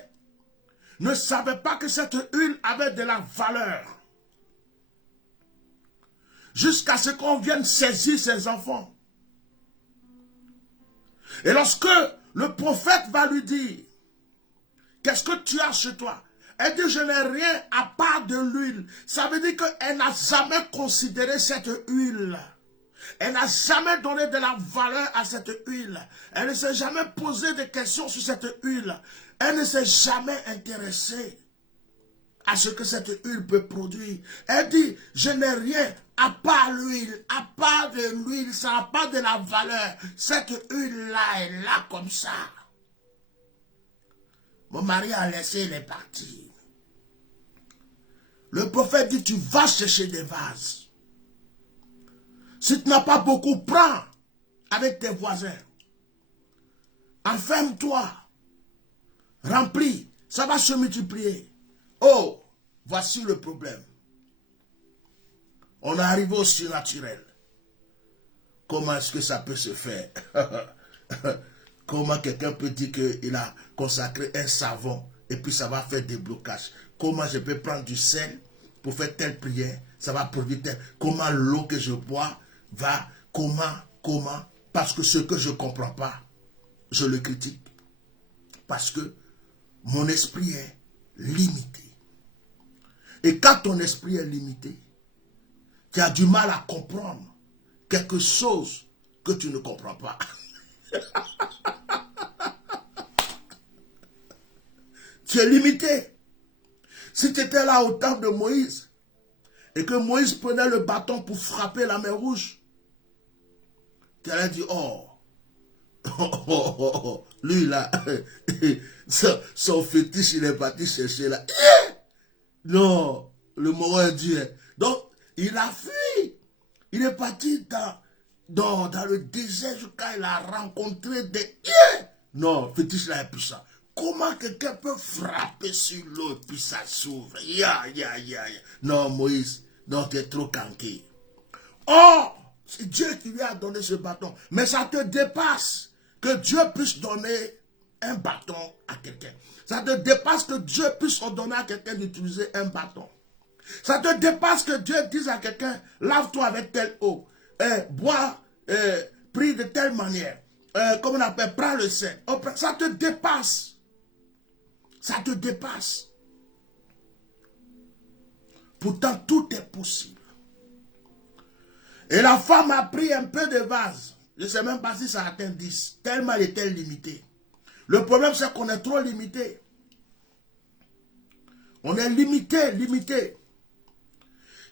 ne savait pas que cette huile avait de la valeur. Jusqu'à ce qu'on vienne saisir ses enfants. Et lorsque le prophète va lui dire, qu'est-ce que tu as chez toi? Elle dit, je n'ai rien à part de l'huile. Ça veut dire qu'elle n'a jamais considéré cette huile. Elle n'a jamais donné de la valeur à cette huile. Elle ne s'est jamais posé de questions sur cette huile. Elle ne s'est jamais intéressée à ce que cette huile peut produire. Elle dit, je n'ai rien à part l'huile. À part de l'huile, ça n'a pas de la valeur. Cette huile-là est là comme ça. Mon mari a laissé, il est parti. Le prophète dit, tu vas chercher des vases. Si tu n'as pas beaucoup, prends avec tes voisins. Enferme-toi. Remplis. Ça va se multiplier. Oh, voici le problème. On arrive au surnaturel. Comment est-ce que ça peut se faire? Comment quelqu'un peut dire qu'il a consacré un savon et puis ça va faire des blocages? Comment je peux prendre du sel pour faire telle prière? Ça va produire tel. Comment l'eau que je bois va? Comment? Parce que ce que je ne comprends pas, je le critique. Parce que mon esprit est limité. Et quand ton esprit est limité, tu as du mal à comprendre quelque chose que tu ne comprends pas. Tu es limité. Si tu étais là au temps de Moïse, et que Moïse prenait le bâton pour frapper la mer Rouge, tu allais dire, lui là, son fétiche, il est parti chercher là. Non, le mot est Dieu. Donc, il a fui. Il est parti dans le désert jusqu'à il a rencontré des... Non, fétiche là est puissant. comment quelqu'un peut frapper sur l'eau et puis ça s'ouvre? Non, Moïse, non, tu es trop canqué. Oh, c'est Dieu qui lui a donné ce bâton. Mais ça te dépasse que Dieu puisse donner un bâton à quelqu'un. Ça te dépasse que Dieu puisse ordonner à quelqu'un d'utiliser un bâton. Ça te dépasse que Dieu dise à quelqu'un, lave-toi avec telle eau, bois, prie de telle manière, comme on appelle, prends le sein. Ça te dépasse. Ça te dépasse. Pourtant, tout est possible. Et la femme a pris un peu de vase. Je ne sais même pas si ça atteint 10, tellement elle était limitée. Le problème, c'est qu'on est trop limité. On est limité, limité.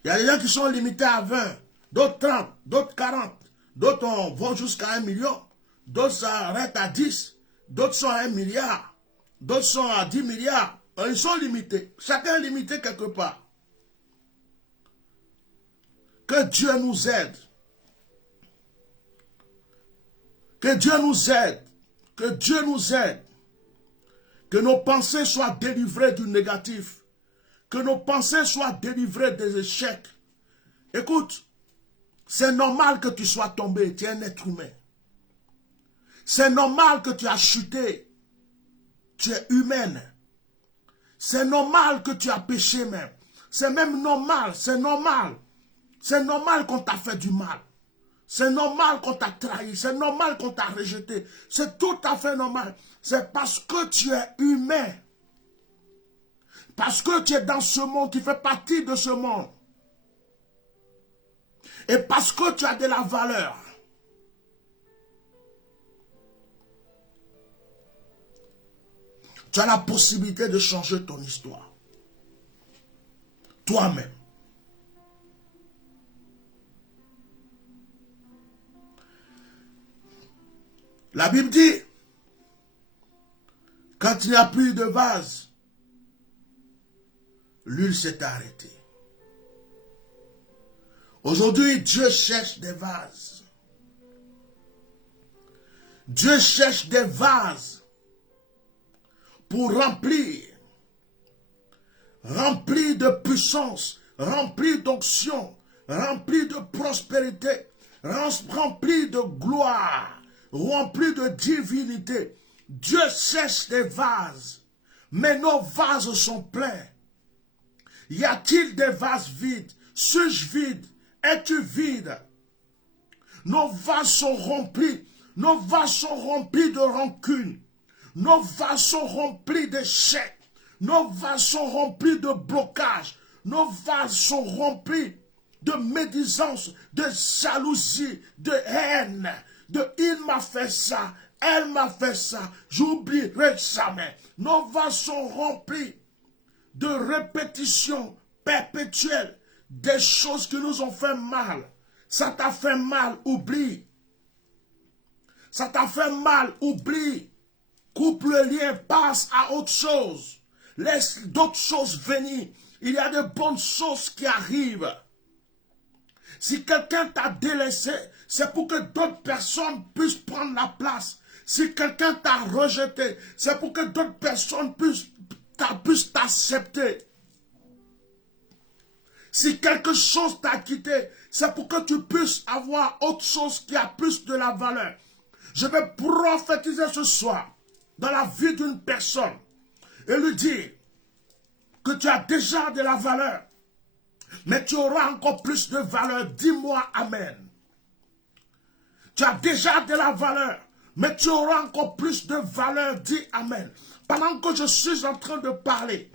Il y a des gens qui sont limités à 20, d'autres 30, d'autres 40, d'autres vont jusqu'à 1 million, d'autres s'arrêtent à 10, d'autres sont à 1 milliard, d'autres sont à 10 milliards. Ils sont limités. Chacun est limité quelque part. Que Dieu nous aide. Que Dieu nous aide. Que Dieu nous aide. Que nos pensées soient délivrées du négatif. Que nos pensées soient délivrées des échecs. Écoute, c'est normal que tu sois tombé. Tu es un être humain. C'est normal que tu as chuté. Tu es humaine. C'est normal que tu as péché même. C'est même normal. C'est normal. C'est normal qu'on t'a fait du mal. C'est normal qu'on t'a trahi. C'est normal qu'on t'a rejeté. C'est tout à fait normal. C'est parce que tu es humain. Parce que tu es dans ce monde, tu fais partie de ce monde. Et parce que tu as de la valeur. Tu as la possibilité de changer ton histoire. Toi-même. La Bible dit, quand il n'y a plus de vase, l'huile s'est arrêtée. Aujourd'hui, Dieu cherche des vases. Dieu cherche des vases pour remplir de puissance, remplir d'onction, remplir de prospérité, remplir de gloire, rempli de divinité. Dieu cherche des vases, mais nos vases sont pleins. Y a-t-il des vases vides? Suis-je vide? Es-tu vide? Nos vases sont remplis. Nos vases sont remplis de rancune. Nos vases sont remplis d'échecs. Nos vases sont remplis de blocages. Nos vases sont remplis de médisance, de jalousie, de haine. Il m'a fait ça, elle m'a fait ça, j'oublierai jamais. Nos vases sont remplis de répétitions perpétuelles, des choses qui nous ont fait mal. Ça t'a fait mal, oublie. Ça t'a fait mal, oublie. Coupe le lien, passe à autre chose. Laisse d'autres choses venir. Il y a de bonnes choses qui arrivent. Si quelqu'un t'a délaissé, c'est pour que d'autres personnes puissent prendre la place. Si quelqu'un t'a rejeté, c'est pour que d'autres personnes puissent t'accepter. Si quelque chose t'a quitté, c'est pour que tu puisses avoir autre chose qui a plus de la valeur. Je vais prophétiser ce soir dans la vie d'une personne et lui dire que tu as déjà de la valeur, mais tu auras encore plus de valeur. Dis-moi Amen. Tu as déjà de la valeur, mais tu auras encore plus de valeur. Dis Amen. Pendant que je suis en train de parler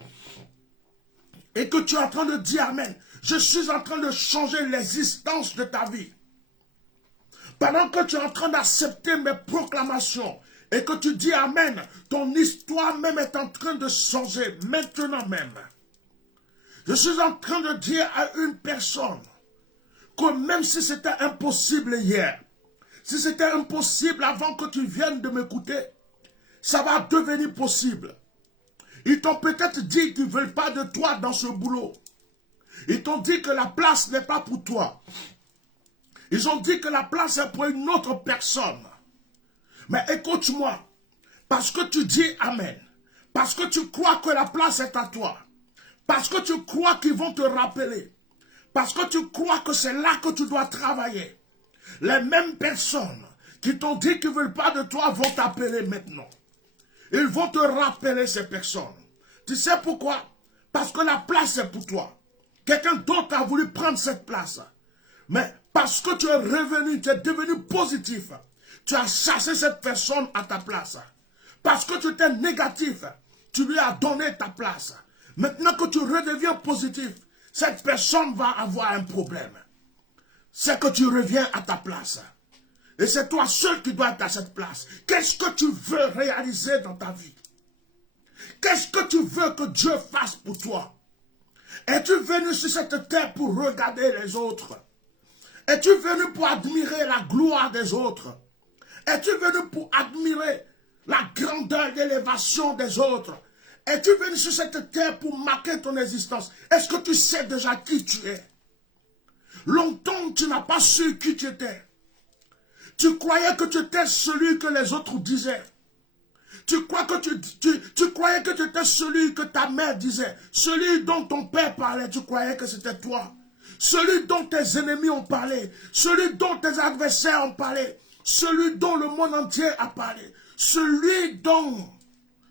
et que tu es en train de dire Amen, je suis en train de changer l'existence de ta vie. Pendant que tu es en train d'accepter mes proclamations et que tu dis Amen, ton histoire même est en train de changer maintenant même. Je suis en train de dire à une personne que même si c'était impossible hier, si c'était impossible avant que tu viennes de m'écouter, ça va devenir possible. Ils t'ont peut-être dit qu'ils ne veulent pas de toi dans ce boulot. Ils t'ont dit que la place n'est pas pour toi. Ils ont dit que la place est pour une autre personne. Mais écoute-moi, parce que tu dis Amen, Parce que tu crois que la place est à toi. Parce que tu crois qu'ils vont te rappeler. Parce que tu crois que c'est là que tu dois travailler. Les mêmes personnes qui t'ont dit qu'ils ne veulent pas de toi vont t'appeler maintenant. Ils vont te rappeler ces personnes. Tu sais pourquoi? Parce que la place est pour toi. Quelqu'un d'autre a voulu prendre cette place. Mais parce que tu es revenu, tu es devenu positif, tu as chassé cette personne à ta place. Parce que tu étais négatif, tu lui as donné ta place. Maintenant que tu redeviens positif, cette personne va avoir un problème. C'est que tu reviens à ta place. Et c'est toi seul qui dois être à cette place. Qu'est-ce que tu veux réaliser dans ta vie? Qu'est-ce que tu veux que Dieu fasse pour toi? Es-tu venu sur cette terre pour regarder les autres? Es-tu venu pour admirer la gloire des autres? Es-tu venu pour admirer la grandeur d'élévation des autres? Es-tu venu sur cette terre pour marquer ton existence? Est-ce que tu sais déjà qui tu es? Longtemps, tu n'as pas su qui tu étais. Tu croyais que tu étais celui que les autres disaient. Tu croyais que tu étais celui que ta mère disait. Celui dont ton père parlait, tu croyais que c'était toi. Celui dont tes ennemis ont parlé. Celui dont tes adversaires ont parlé. Celui dont le monde entier a parlé. Celui dont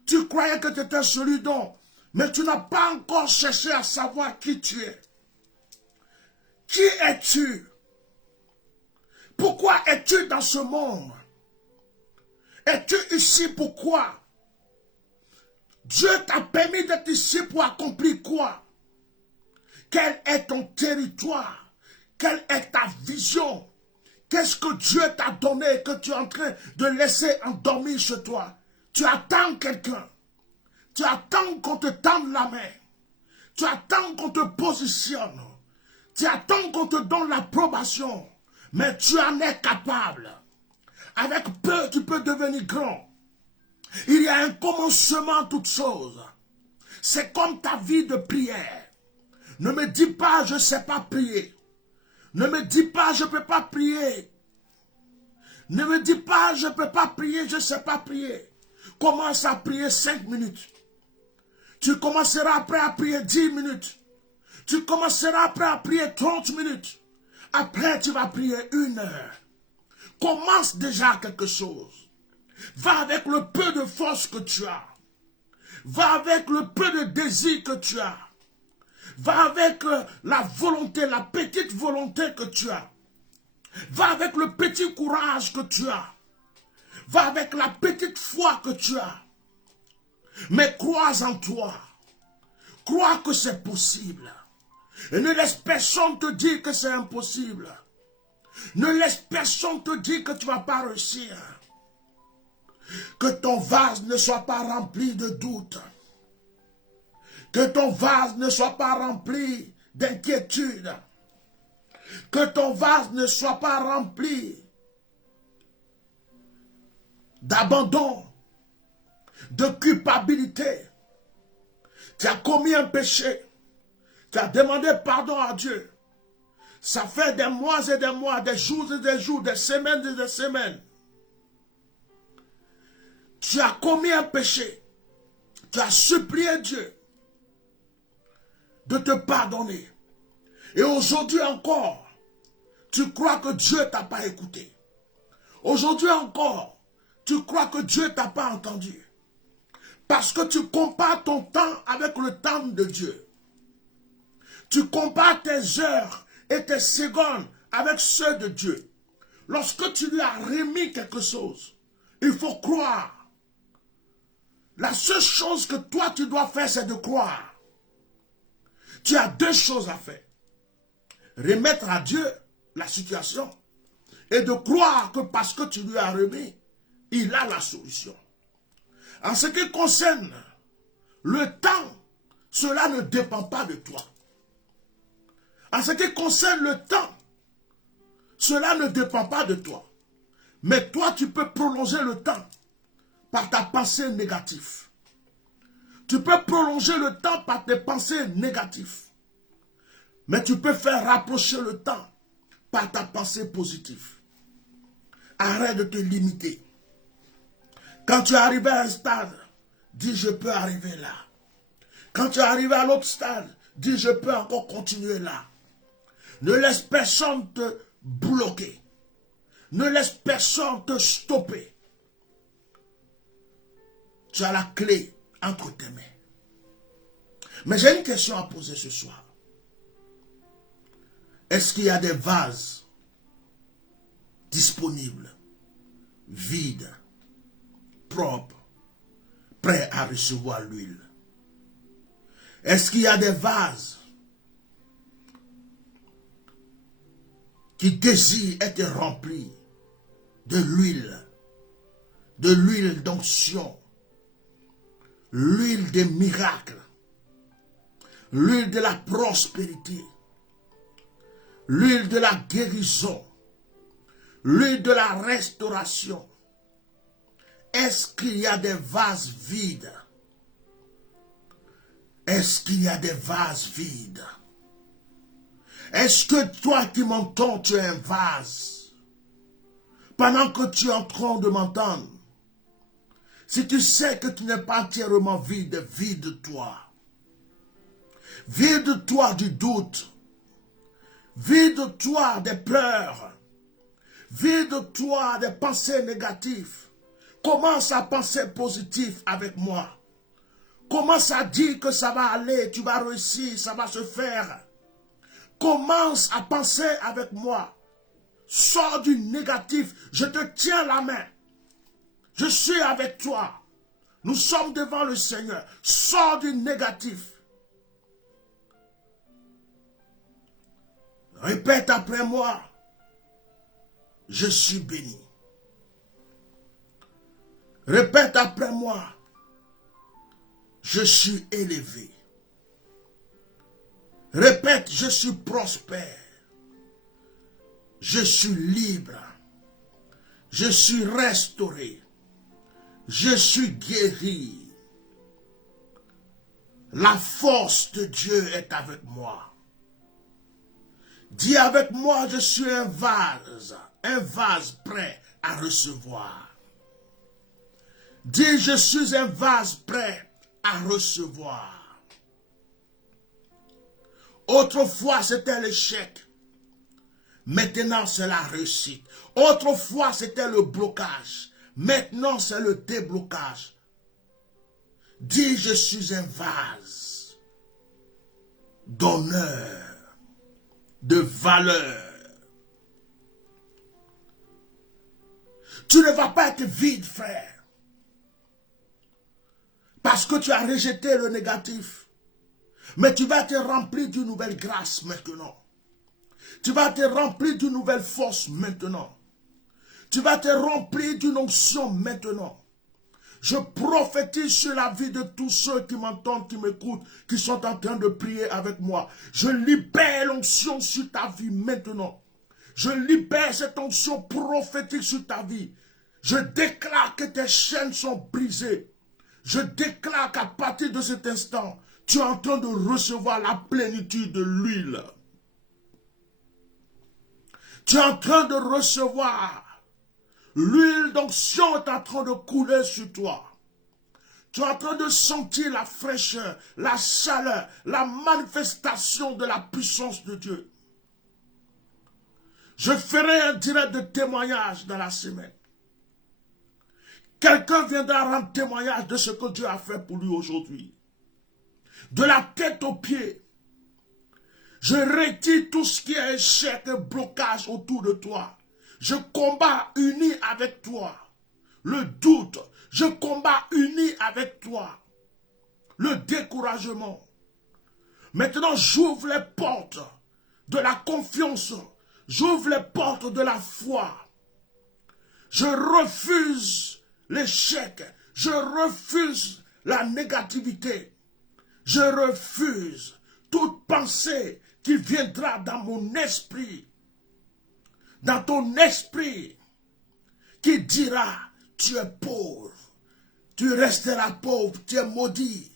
tu croyais que tu étais celui dont. Mais tu n'as pas encore cherché à savoir qui tu es. Qui es-tu? Pourquoi es-tu dans ce monde? Es-tu ici pourquoi? Dieu t'a permis d'être ici pour accomplir quoi? Quel est ton territoire? Quelle est ta vision? Qu'est-ce que Dieu t'a donné et que tu es en train de laisser endormir chez toi? Tu attends quelqu'un. Tu attends qu'on te tende la main. Tu attends qu'on te positionne. Tu attends qu'on te donne l'approbation. Mais tu en es capable. Avec peu, tu peux devenir grand. Il y a un commencement à toute chose. C'est comme ta vie de prière. Ne me dis pas, je ne sais pas prier. Ne me dis pas, je ne peux pas prier. Ne me dis pas, je ne peux pas prier, je ne sais pas prier. Commence à prier 5 minutes. Tu commenceras après à prier 10 minutes. Tu commenceras après à prier 30 minutes. Après, tu vas prier 1 heure. Commence déjà quelque chose. Va avec le peu de force que tu as. Va avec le peu de désir que tu as. Va avec la volonté, la petite volonté que tu as. Va avec le petit courage que tu as. Va avec la petite foi que tu as. Mais crois en toi. Crois que c'est possible. Et ne laisse personne te dire que c'est impossible. Ne laisse personne te dire que tu ne vas pas réussir. Que ton vase ne soit pas rempli de doutes. Que ton vase ne soit pas rempli d'inquiétude. Que ton vase ne soit pas rempli d'abandon, de culpabilité. Tu as commis un péché. Tu as demandé pardon à Dieu. Ça fait des mois et des mois, des jours et des jours, des semaines et des semaines. Tu as commis un péché. Tu as supplié Dieu de te pardonner. Et aujourd'hui encore, tu crois que Dieu ne t'a pas écouté. Aujourd'hui encore, tu crois que Dieu ne t'a pas entendu. Parce que tu compares ton temps avec le temps de Dieu. Tu compares tes heures et tes secondes avec ceux de Dieu. Lorsque tu lui as remis quelque chose, il faut croire. La seule chose que toi tu dois faire, c'est de croire. Tu as 2 choses à faire. Remettre à Dieu la situation et de croire que parce que tu lui as remis, il a la solution. En ce qui concerne le temps, cela ne dépend pas de toi. En ce qui concerne le temps, cela ne dépend pas de toi. Mais toi, tu peux prolonger le temps par ta pensée négative. Tu peux prolonger le temps par tes pensées négatives. Mais tu peux faire rapprocher le temps par ta pensée positive. Arrête de te limiter. Quand tu es arrivé à un stade, dis je peux arriver là. Quand tu es arrivé à l'autre stade, dis je peux encore continuer là. Ne laisse personne te bloquer. Ne laisse personne te stopper. Tu as la clé entre tes mains. Mais j'ai une question à poser ce soir. Est-ce qu'il y a des vases disponibles, vides, propres, prêts à recevoir l'huile? Est-ce qu'il y a des vases qui désirent être remplis de l'huile d'onction, l'huile des miracles, l'huile de la prospérité, l'huile de la guérison, l'huile de la restauration? Est-ce qu'il y a des vases vides? Est-ce qu'il y a des vases vides? Est-ce que toi qui m'entends, tu es un vase? Pendant que tu es en train de m'entendre, si tu sais que tu n'es pas entièrement vide, vide-toi. Vide-toi du doute. Vide-toi des pleurs. Vide-toi des pensées négatives. Commence à penser positif avec moi. Commence à dire que ça va aller, tu vas réussir, ça va se faire. Commence à penser avec moi. Sors du négatif, je te tiens la main. Je suis avec toi. Nous sommes devant le Seigneur. Sors du négatif. Répète après moi. Je suis béni. Répète après moi. Je suis élevé. Répète, je suis prospère. Je suis libre. Je suis restauré. Je suis guéri. La force de Dieu est avec moi. Dis avec moi, je suis un vase prêt à recevoir. Dis, je suis un vase prêt à recevoir. Autrefois, c'était l'échec. Maintenant, c'est la réussite. Autrefois, c'était le blocage. Maintenant, c'est le déblocage. Dis, je suis un vase d'honneur, de valeur. Tu ne vas pas être vide, frère. Parce que tu as rejeté le négatif. Mais tu vas être rempli d'une nouvelle grâce maintenant. Tu vas être rempli d'une nouvelle force maintenant. Tu vas être rempli d'une onction maintenant. Je prophétise sur la vie de tous ceux qui m'entendent, qui m'écoutent, qui sont en train de prier avec moi. Je libère l'onction sur ta vie maintenant. Je libère cette onction prophétique sur ta vie. Je déclare que tes chaînes sont brisées. Je déclare qu'à partir de cet instant, tu es en train de recevoir la plénitude de l'huile. Tu es en train de recevoir l'huile d'onction est en train de couler sur toi. Tu es en train de sentir la fraîcheur, la chaleur, la manifestation de la puissance de Dieu. Je ferai un direct de témoignage dans la semaine. Quelqu'un viendra rendre témoignage de ce que Dieu a fait pour lui aujourd'hui. De la tête aux pieds. Je retire tout ce qui est échec et blocage autour de toi. Je combats uni avec toi. Le doute. Je combats uni avec toi. Le découragement. Maintenant, j'ouvre les portes de la confiance. J'ouvre les portes de la foi. Je refuse l'échec. Je refuse la négativité. Je refuse toute pensée qui viendra dans mon esprit. Dans ton esprit. Qui dira, tu es pauvre. Tu resteras pauvre, tu es maudit.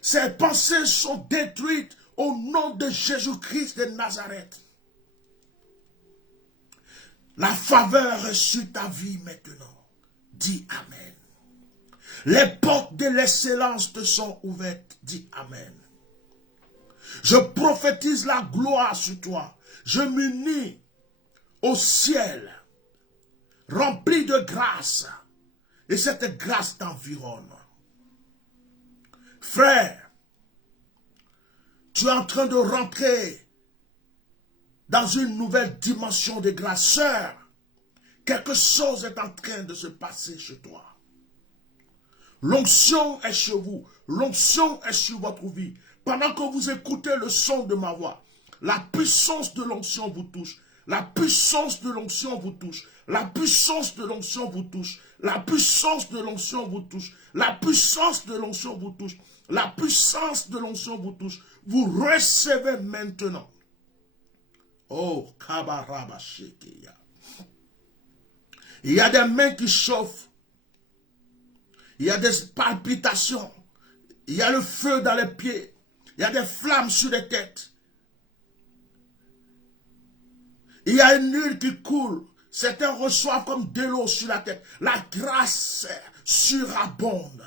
Ces pensées sont détruites au nom de Jésus-Christ de Nazareth. La faveur est sur ta vie maintenant. Dis Amen. Les portes de l'excellence te sont ouvertes. Dis Amen. Je prophétise la gloire sur toi. Je m'unis au ciel, rempli de grâce. Et cette grâce t'environne. Frère, tu es en train de rentrer dans une nouvelle dimension de grâce. Sœur, quelque chose est en train de se passer chez toi. L'onction est chez vous. L'onction est sur votre vie. Pendant que vous écoutez le son de ma voix, la puissance de l'onction vous touche. La puissance de l'onction vous touche. La puissance de l'onction vous touche. La puissance de l'onction vous touche. La puissance de l'onction vous touche. La puissance de l'onction vous touche. Vous recevez maintenant. Oh, Kabaraba Shekeya. Il y a des mains qui chauffent. Il y a des palpitations. Il y a le feu dans les pieds. Il y a des flammes sur les têtes. Il y a une huile qui coule. Certains reçoivent comme de l'eau sur la tête. La grâce surabonde.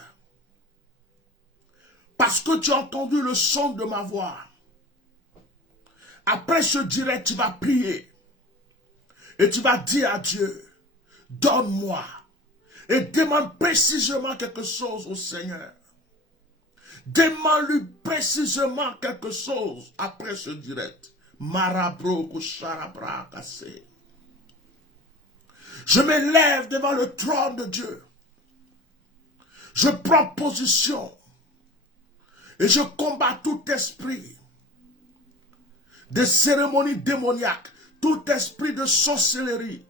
Parce que tu as entendu le son de ma voix. Après ce direct, tu vas prier. Et tu vas dire à Dieu, donne-moi. Et demande précisément quelque chose au Seigneur. Demande-lui précisément quelque chose après ce direct. Je m'élève devant le trône de Dieu. Je prends position. Et je combats tout esprit de cérémonie démoniaque, tout esprit de sorcellerie,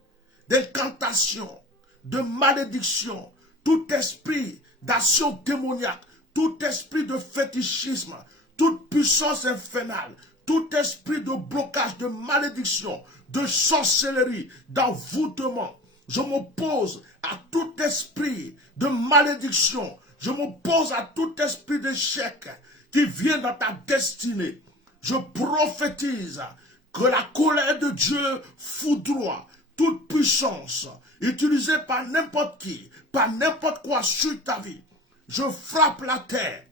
d'incantation, de malédiction, tout esprit d'action démoniaque, tout esprit de fétichisme, toute puissance infernale, tout esprit de blocage, de malédiction, de sorcellerie, d'envoûtement. Je m'oppose à tout esprit de malédiction. Je m'oppose à tout esprit d'échec qui vient dans ta destinée. Je prophétise que la colère de Dieu foudroie toute puissance utilisée par n'importe qui, par n'importe quoi sur ta vie. Je frappe la terre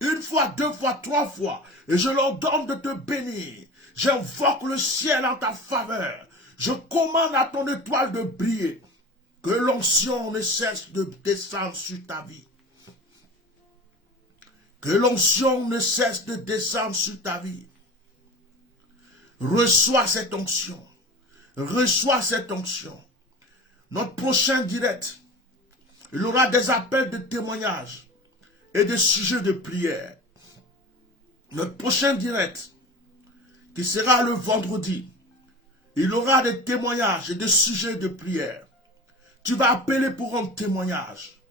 une fois, deux fois, trois fois et je leur donne de te bénir. J'invoque le ciel en ta faveur. Je commande à ton étoile de briller. Que l'onction ne cesse de descendre sur ta vie. Que l'onction ne cesse de descendre sur ta vie. Reçois cette onction. Reçois cette onction. Notre prochain direct, il aura des appels de témoignages et des sujets de prière. Notre prochain direct, qui sera le vendredi, il aura des témoignages et des sujets de prière. Tu vas appeler pour un témoignage.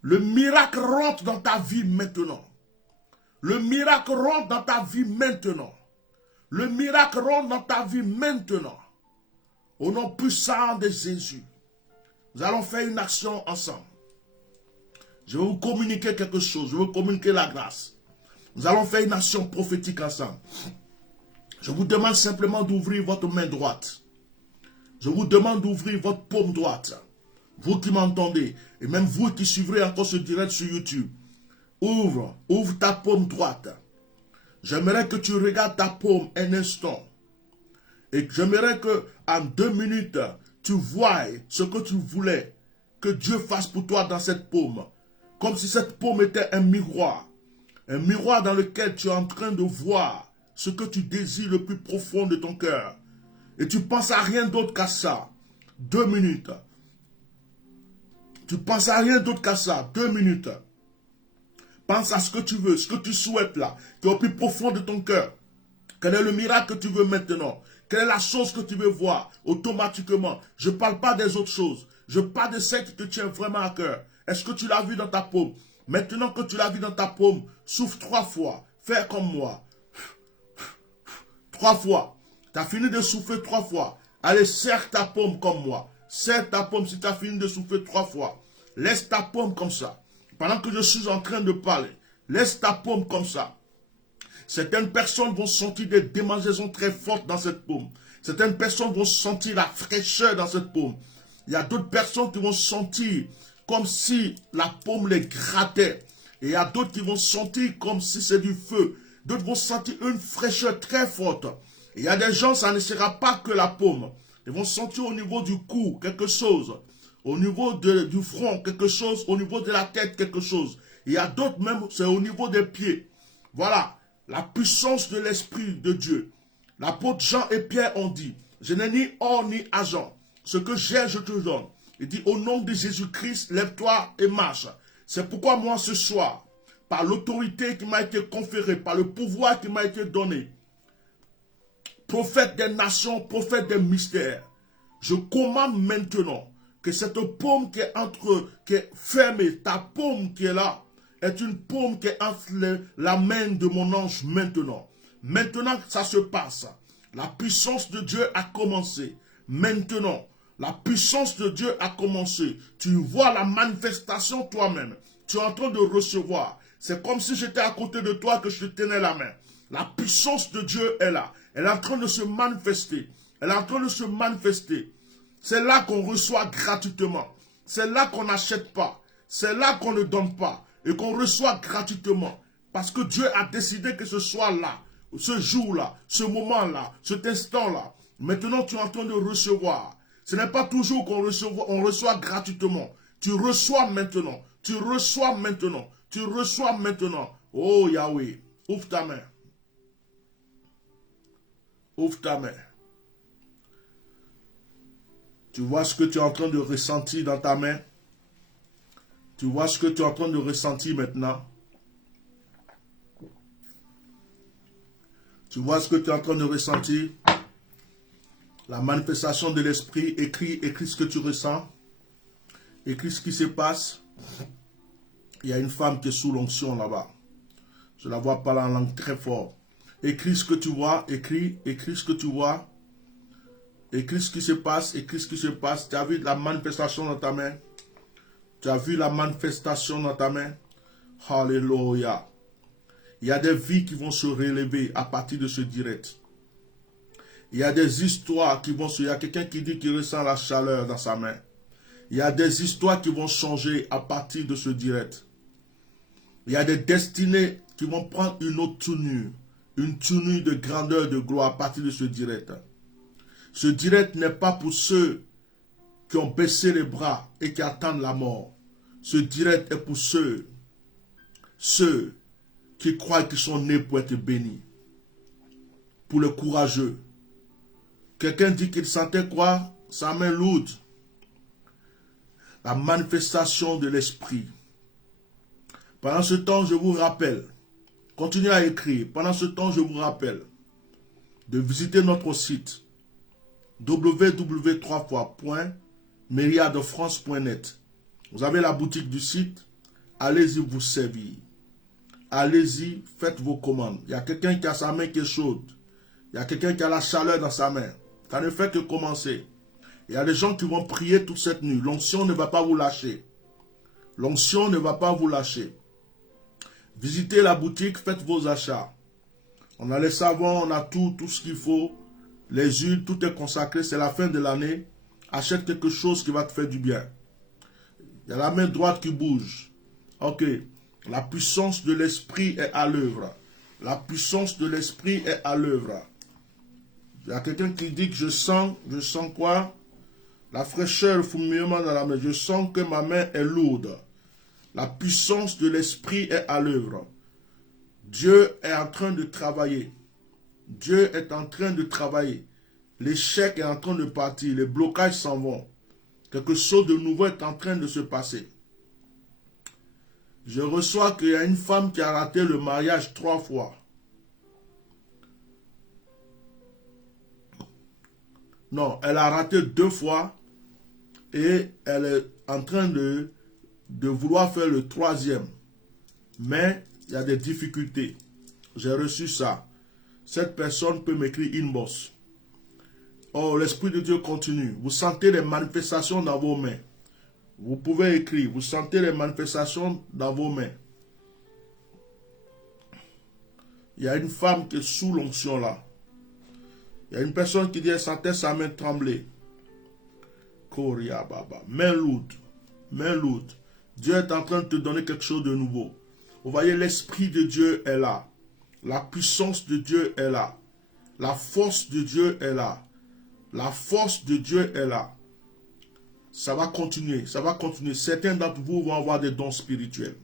Le miracle rentre dans ta vie maintenant. Le miracle rentre dans ta vie maintenant. Le miracle rentre dans ta vie maintenant. Au nom puissant de Jésus. Nous allons faire une action ensemble. Je vais vous communiquer quelque chose. Je vais vous communiquer la grâce. Nous allons faire une action prophétique ensemble. Je vous demande simplement d'ouvrir votre main droite. Je vous demande d'ouvrir votre paume droite. Vous qui m'entendez, et même vous qui suivrez encore ce direct sur YouTube. Ouvre ta paume droite. J'aimerais que tu regardes ta paume un instant. Et j'aimerais que en 2 minutes, tu voies ce que tu voulais que Dieu fasse pour toi dans cette paume. Comme si cette paume était un miroir. Un miroir dans lequel tu es en train de voir ce que tu désires le plus profond de ton cœur. Et tu penses à rien d'autre qu'à ça. 2 minutes. Tu penses à rien d'autre qu'à ça. 2 minutes. Pense à ce que tu veux, ce que tu souhaites là, qui est au plus profond de ton cœur. Quel est le miracle que tu veux maintenant? Quelle est la chose que tu veux voir automatiquement? Je ne parle pas des autres choses. Je parle de celle qui te tient vraiment à cœur. Est-ce que tu l'as vu dans ta paume? Maintenant que tu l'as vu dans ta paume, souffle 3 fois. Fais comme moi. 3 fois. Tu as fini de souffler 3 fois. Allez, serre ta paume comme moi. Serre ta paume si tu as fini de souffler 3 fois. Laisse ta paume comme ça. Pendant que je suis en train de parler, laisse ta paume comme ça. Certaines personnes vont sentir des démangeaisons très fortes dans cette paume. Certaines personnes vont sentir la fraîcheur dans cette paume. Il y a d'autres personnes qui vont sentir comme si la paume les grattait. Et il y a d'autres qui vont sentir comme si c'est du feu. D'autres vont sentir une fraîcheur très forte. Et il y a des gens, ça ne sera pas que la paume. Ils vont sentir au niveau du cou quelque chose. Au niveau du front quelque chose. Au niveau de la tête quelque chose. Il y a d'autres même, c'est au niveau des pieds. Voilà, la puissance de l'Esprit de Dieu. L'apôtre Jean et Pierre ont dit, je n'ai ni or ni argent. Ce que j'ai, je te donne. Il dit, au nom de Jésus-Christ, lève-toi et marche. C'est pourquoi moi ce soir, par l'autorité qui m'a été conférée, par le pouvoir qui m'a été donné, prophète des nations, prophète des mystères, je commande maintenant que cette paume qui est fermée, ta paume qui est là, est une paume qui est entre la main de mon ange maintenant. Maintenant que ça se passe, la puissance de Dieu a commencé. Maintenant, la puissance de Dieu a commencé. Tu vois la manifestation toi-même. Tu es en train de recevoir. C'est comme si j'étais à côté de toi que je te tenais la main. La puissance de Dieu est là. Elle est en train de se manifester. Elle est en train de se manifester. C'est là qu'on reçoit gratuitement. C'est là qu'on n'achète pas. C'est là qu'on ne donne pas. Et qu'on reçoit gratuitement. Parce que Dieu a décidé que ce soit là. Ce jour-là. Ce moment-là. Cet instant-là. Maintenant, tu es en train de recevoir. Ce n'est pas toujours qu'on reçoit gratuitement. Tu reçois maintenant. Tu reçois maintenant. Tu reçois maintenant. Oh Yahweh. Ouvre ta main. Ouvre ta main. Tu vois ce que tu es en train de ressentir dans ta main. Tu vois ce que tu es en train de ressentir maintenant. Tu vois ce que tu es en train de ressentir. La manifestation de l'esprit. Écris ce que tu ressens. Écris ce qui se passe. Il y a une femme qui est sous l'onction là-bas. Je la vois parler en langue très fort. Écris ce que tu vois. Écris ce que tu vois. Écris ce qui se passe. Écris ce qui se passe. Tu as vu la manifestation dans ta main. Tu as vu la manifestation dans ta main. Alléluia. Il y a des vies qui vont se relever à partir de ce direct. Il y a des histoires qui vont se... Il y a quelqu'un qui dit qu'il ressent la chaleur dans sa main. Il y a des histoires qui vont changer à partir de ce direct. Il y a des destinées qui vont prendre une autre tenue. Une tenue de grandeur, de gloire à partir de ce direct. Ce direct n'est pas pour ceux qui ont baissé les bras et qui attendent la mort. Ce direct est pour ceux qui croient qu'ils sont nés pour être bénis. Pour le courageux. Quelqu'un dit qu'il sentait quoi? Sa main lourde. La manifestation de l'esprit. Pendant ce temps, je vous rappelle, continuez à écrire, pendant ce temps, je vous rappelle de visiter notre site www.myriadefrance.net. Vous avez la boutique du site, allez-y vous servir. Allez-y, faites vos commandes. Il y a quelqu'un qui a sa main qui est chaude. Il y a quelqu'un qui a la chaleur dans sa main. Ça ne fait que commencer. Il y a des gens qui vont prier toute cette nuit. L'onction ne va pas vous lâcher. L'onction ne va pas vous lâcher. Visitez la boutique, faites vos achats. On a les savons, on a tout ce qu'il faut. Les huiles, tout est consacré. C'est la fin de l'année. Achète quelque chose qui va te faire du bien. Il y a la main droite qui bouge. Ok. La puissance de l'esprit est à l'œuvre. La puissance de l'esprit est à l'œuvre. Il y a quelqu'un qui dit que je sens quoi? La fraîcheur, le fourmillement dans la main. Je sens que ma main est lourde. La puissance de l'esprit est à l'œuvre. Dieu est en train de travailler. Dieu est en train de travailler. L'échec est en train de partir. Les blocages s'en vont. Quelque chose de nouveau est en train de se passer. Je reçois qu'il y a une femme qui a raté le mariage 3 fois. Non, elle a raté 2 fois et elle est en train de vouloir faire le 3e. Mais il y a des difficultés. J'ai reçu ça. Cette personne peut m'écrire inbox. Oh, l'Esprit de Dieu continue. Vous sentez les manifestations dans vos mains. Vous pouvez écrire. Vous sentez les manifestations dans vos mains. Il y a une femme qui est sous l'onction là. Il y a une personne qui dit qu'elle sentait sa main trembler. Koria Baba. Main lourde. main lourde. Dieu est en train de te donner quelque chose de nouveau. Vous voyez, l'Esprit de Dieu est là. La puissance de Dieu est là. La force de Dieu est là. La force de Dieu est là. Ça va continuer, ça va continuer. Certains d'entre vous vont avoir des dons spirituels.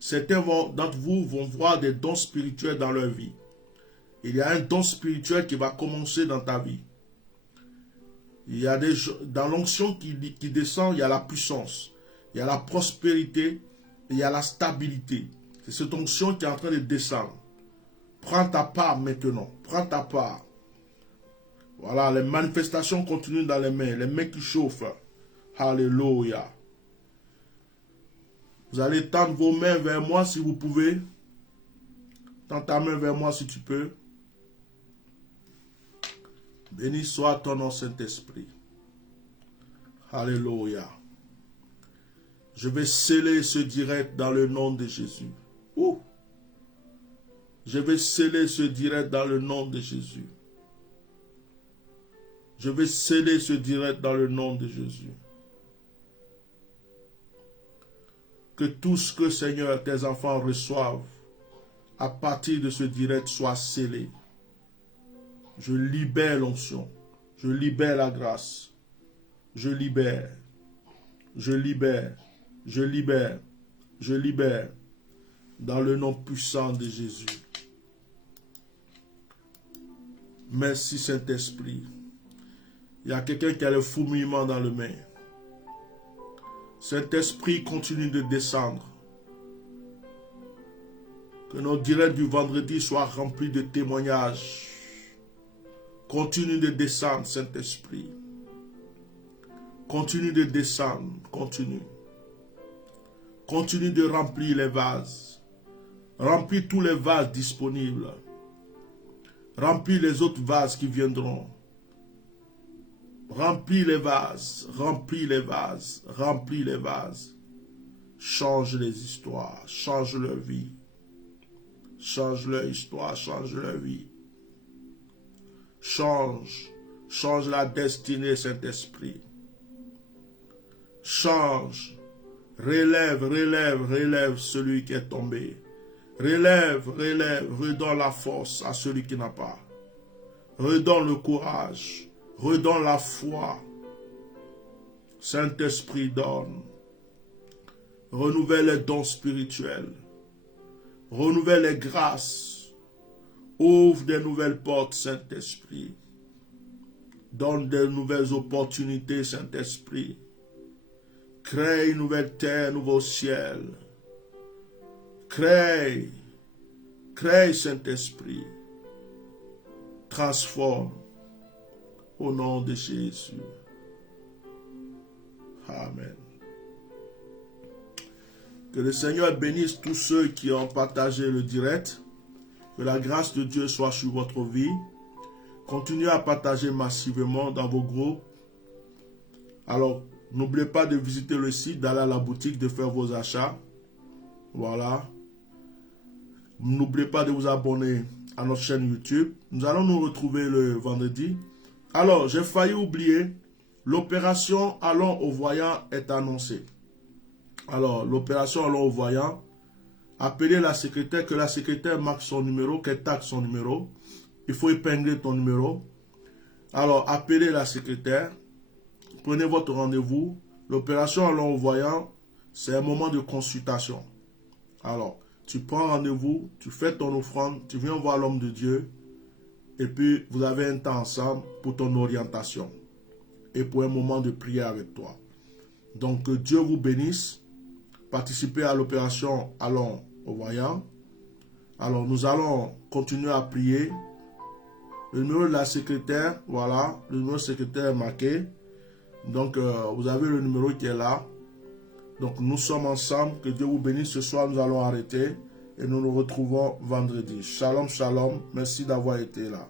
Certains d'entre vous vont voir des dons spirituels dans leur vie. Il y a un don spirituel qui va commencer dans ta vie. Il y a dans l'onction qui descend, il y a la puissance, il y a la prospérité, il y a la stabilité. C'est cette onction qui est en train de descendre. Prends ta part maintenant. Prends ta part. Voilà, les manifestations continuent dans les mains qui chauffent. Alléluia. Vous allez tendre vos mains vers moi si vous pouvez. Tends ta main vers moi si tu peux. Béni soit ton nom, Saint-Esprit. Alléluia. Je vais sceller ce direct dans le nom de Jésus. Ouh. Je vais sceller ce direct dans le nom de Jésus. Je vais sceller ce direct dans le nom de Jésus. Que tout ce que, Seigneur, tes enfants reçoivent à partir de ce direct soit scellé. Je libère l'onction. Je libère la grâce. Je libère. Je libère. Je libère. Je libère. Dans le nom puissant de Jésus. Merci Saint-Esprit. Il y a quelqu'un qui a le fourmillement dans le main. Saint-Esprit continue de descendre. Que nos directs du vendredi soient remplis de témoignages. Continue de descendre, Saint-Esprit. Continue de descendre. Continue. Continue de remplir les vases. Remplis tous les vases disponibles. Remplis les autres vases qui viendront. Remplis les vases. Remplis les vases. Remplis les vases. Change les histoires. Change leur vie. Change leur histoire. Change leur vie. Change. Change la destinée, Saint-Esprit. Change. Relève, relève, relève celui qui est tombé. Relève, relève, redonne la force à celui qui n'a pas. Redonne le courage. Redonne la foi. Saint-Esprit donne. Renouvelle les dons spirituels. Renouvelle les grâces. Ouvre des nouvelles portes, Saint-Esprit. Donne de nouvelles opportunités, Saint-Esprit. Crée une nouvelle terre, un nouveau ciel. Crée, Saint-Esprit. Transforme au nom de Jésus. Amen. Que le Seigneur bénisse tous ceux qui ont partagé le direct. Que la grâce de Dieu soit sur votre vie. Continuez à partager massivement dans vos groupes. Alors, n'oubliez pas de visiter le site, d'aller à la boutique, de faire vos achats. Voilà. N'oubliez pas de vous abonner à notre chaîne YouTube. Nous allons nous retrouver le vendredi. Alors, j'ai failli oublier, l'opération Allons au voyant est annoncée. Alors, l'opération Allons au voyant, appelez la secrétaire, que la secrétaire marque son numéro, qu'elle tape son numéro. Il faut épingler ton numéro. Alors, appelez la secrétaire. Prenez votre rendez-vous. L'opération Allons au voyant, c'est un moment de consultation. Alors, tu prends rendez-vous, tu fais ton offrande, tu viens voir l'homme de Dieu, et puis vous avez un temps ensemble pour ton orientation et pour un moment de prière avec toi. Donc, que Dieu vous bénisse. Participez à l'opération Allons au voyant. Alors, nous allons continuer à prier. Le numéro de la secrétaire, voilà, le numéro de secrétaire est marqué. Donc, vous avez le numéro qui est là. Donc, nous sommes ensemble. Que Dieu vous bénisse. Ce soir, nous allons arrêter et nous nous retrouvons vendredi. Shalom, shalom. Merci d'avoir été là.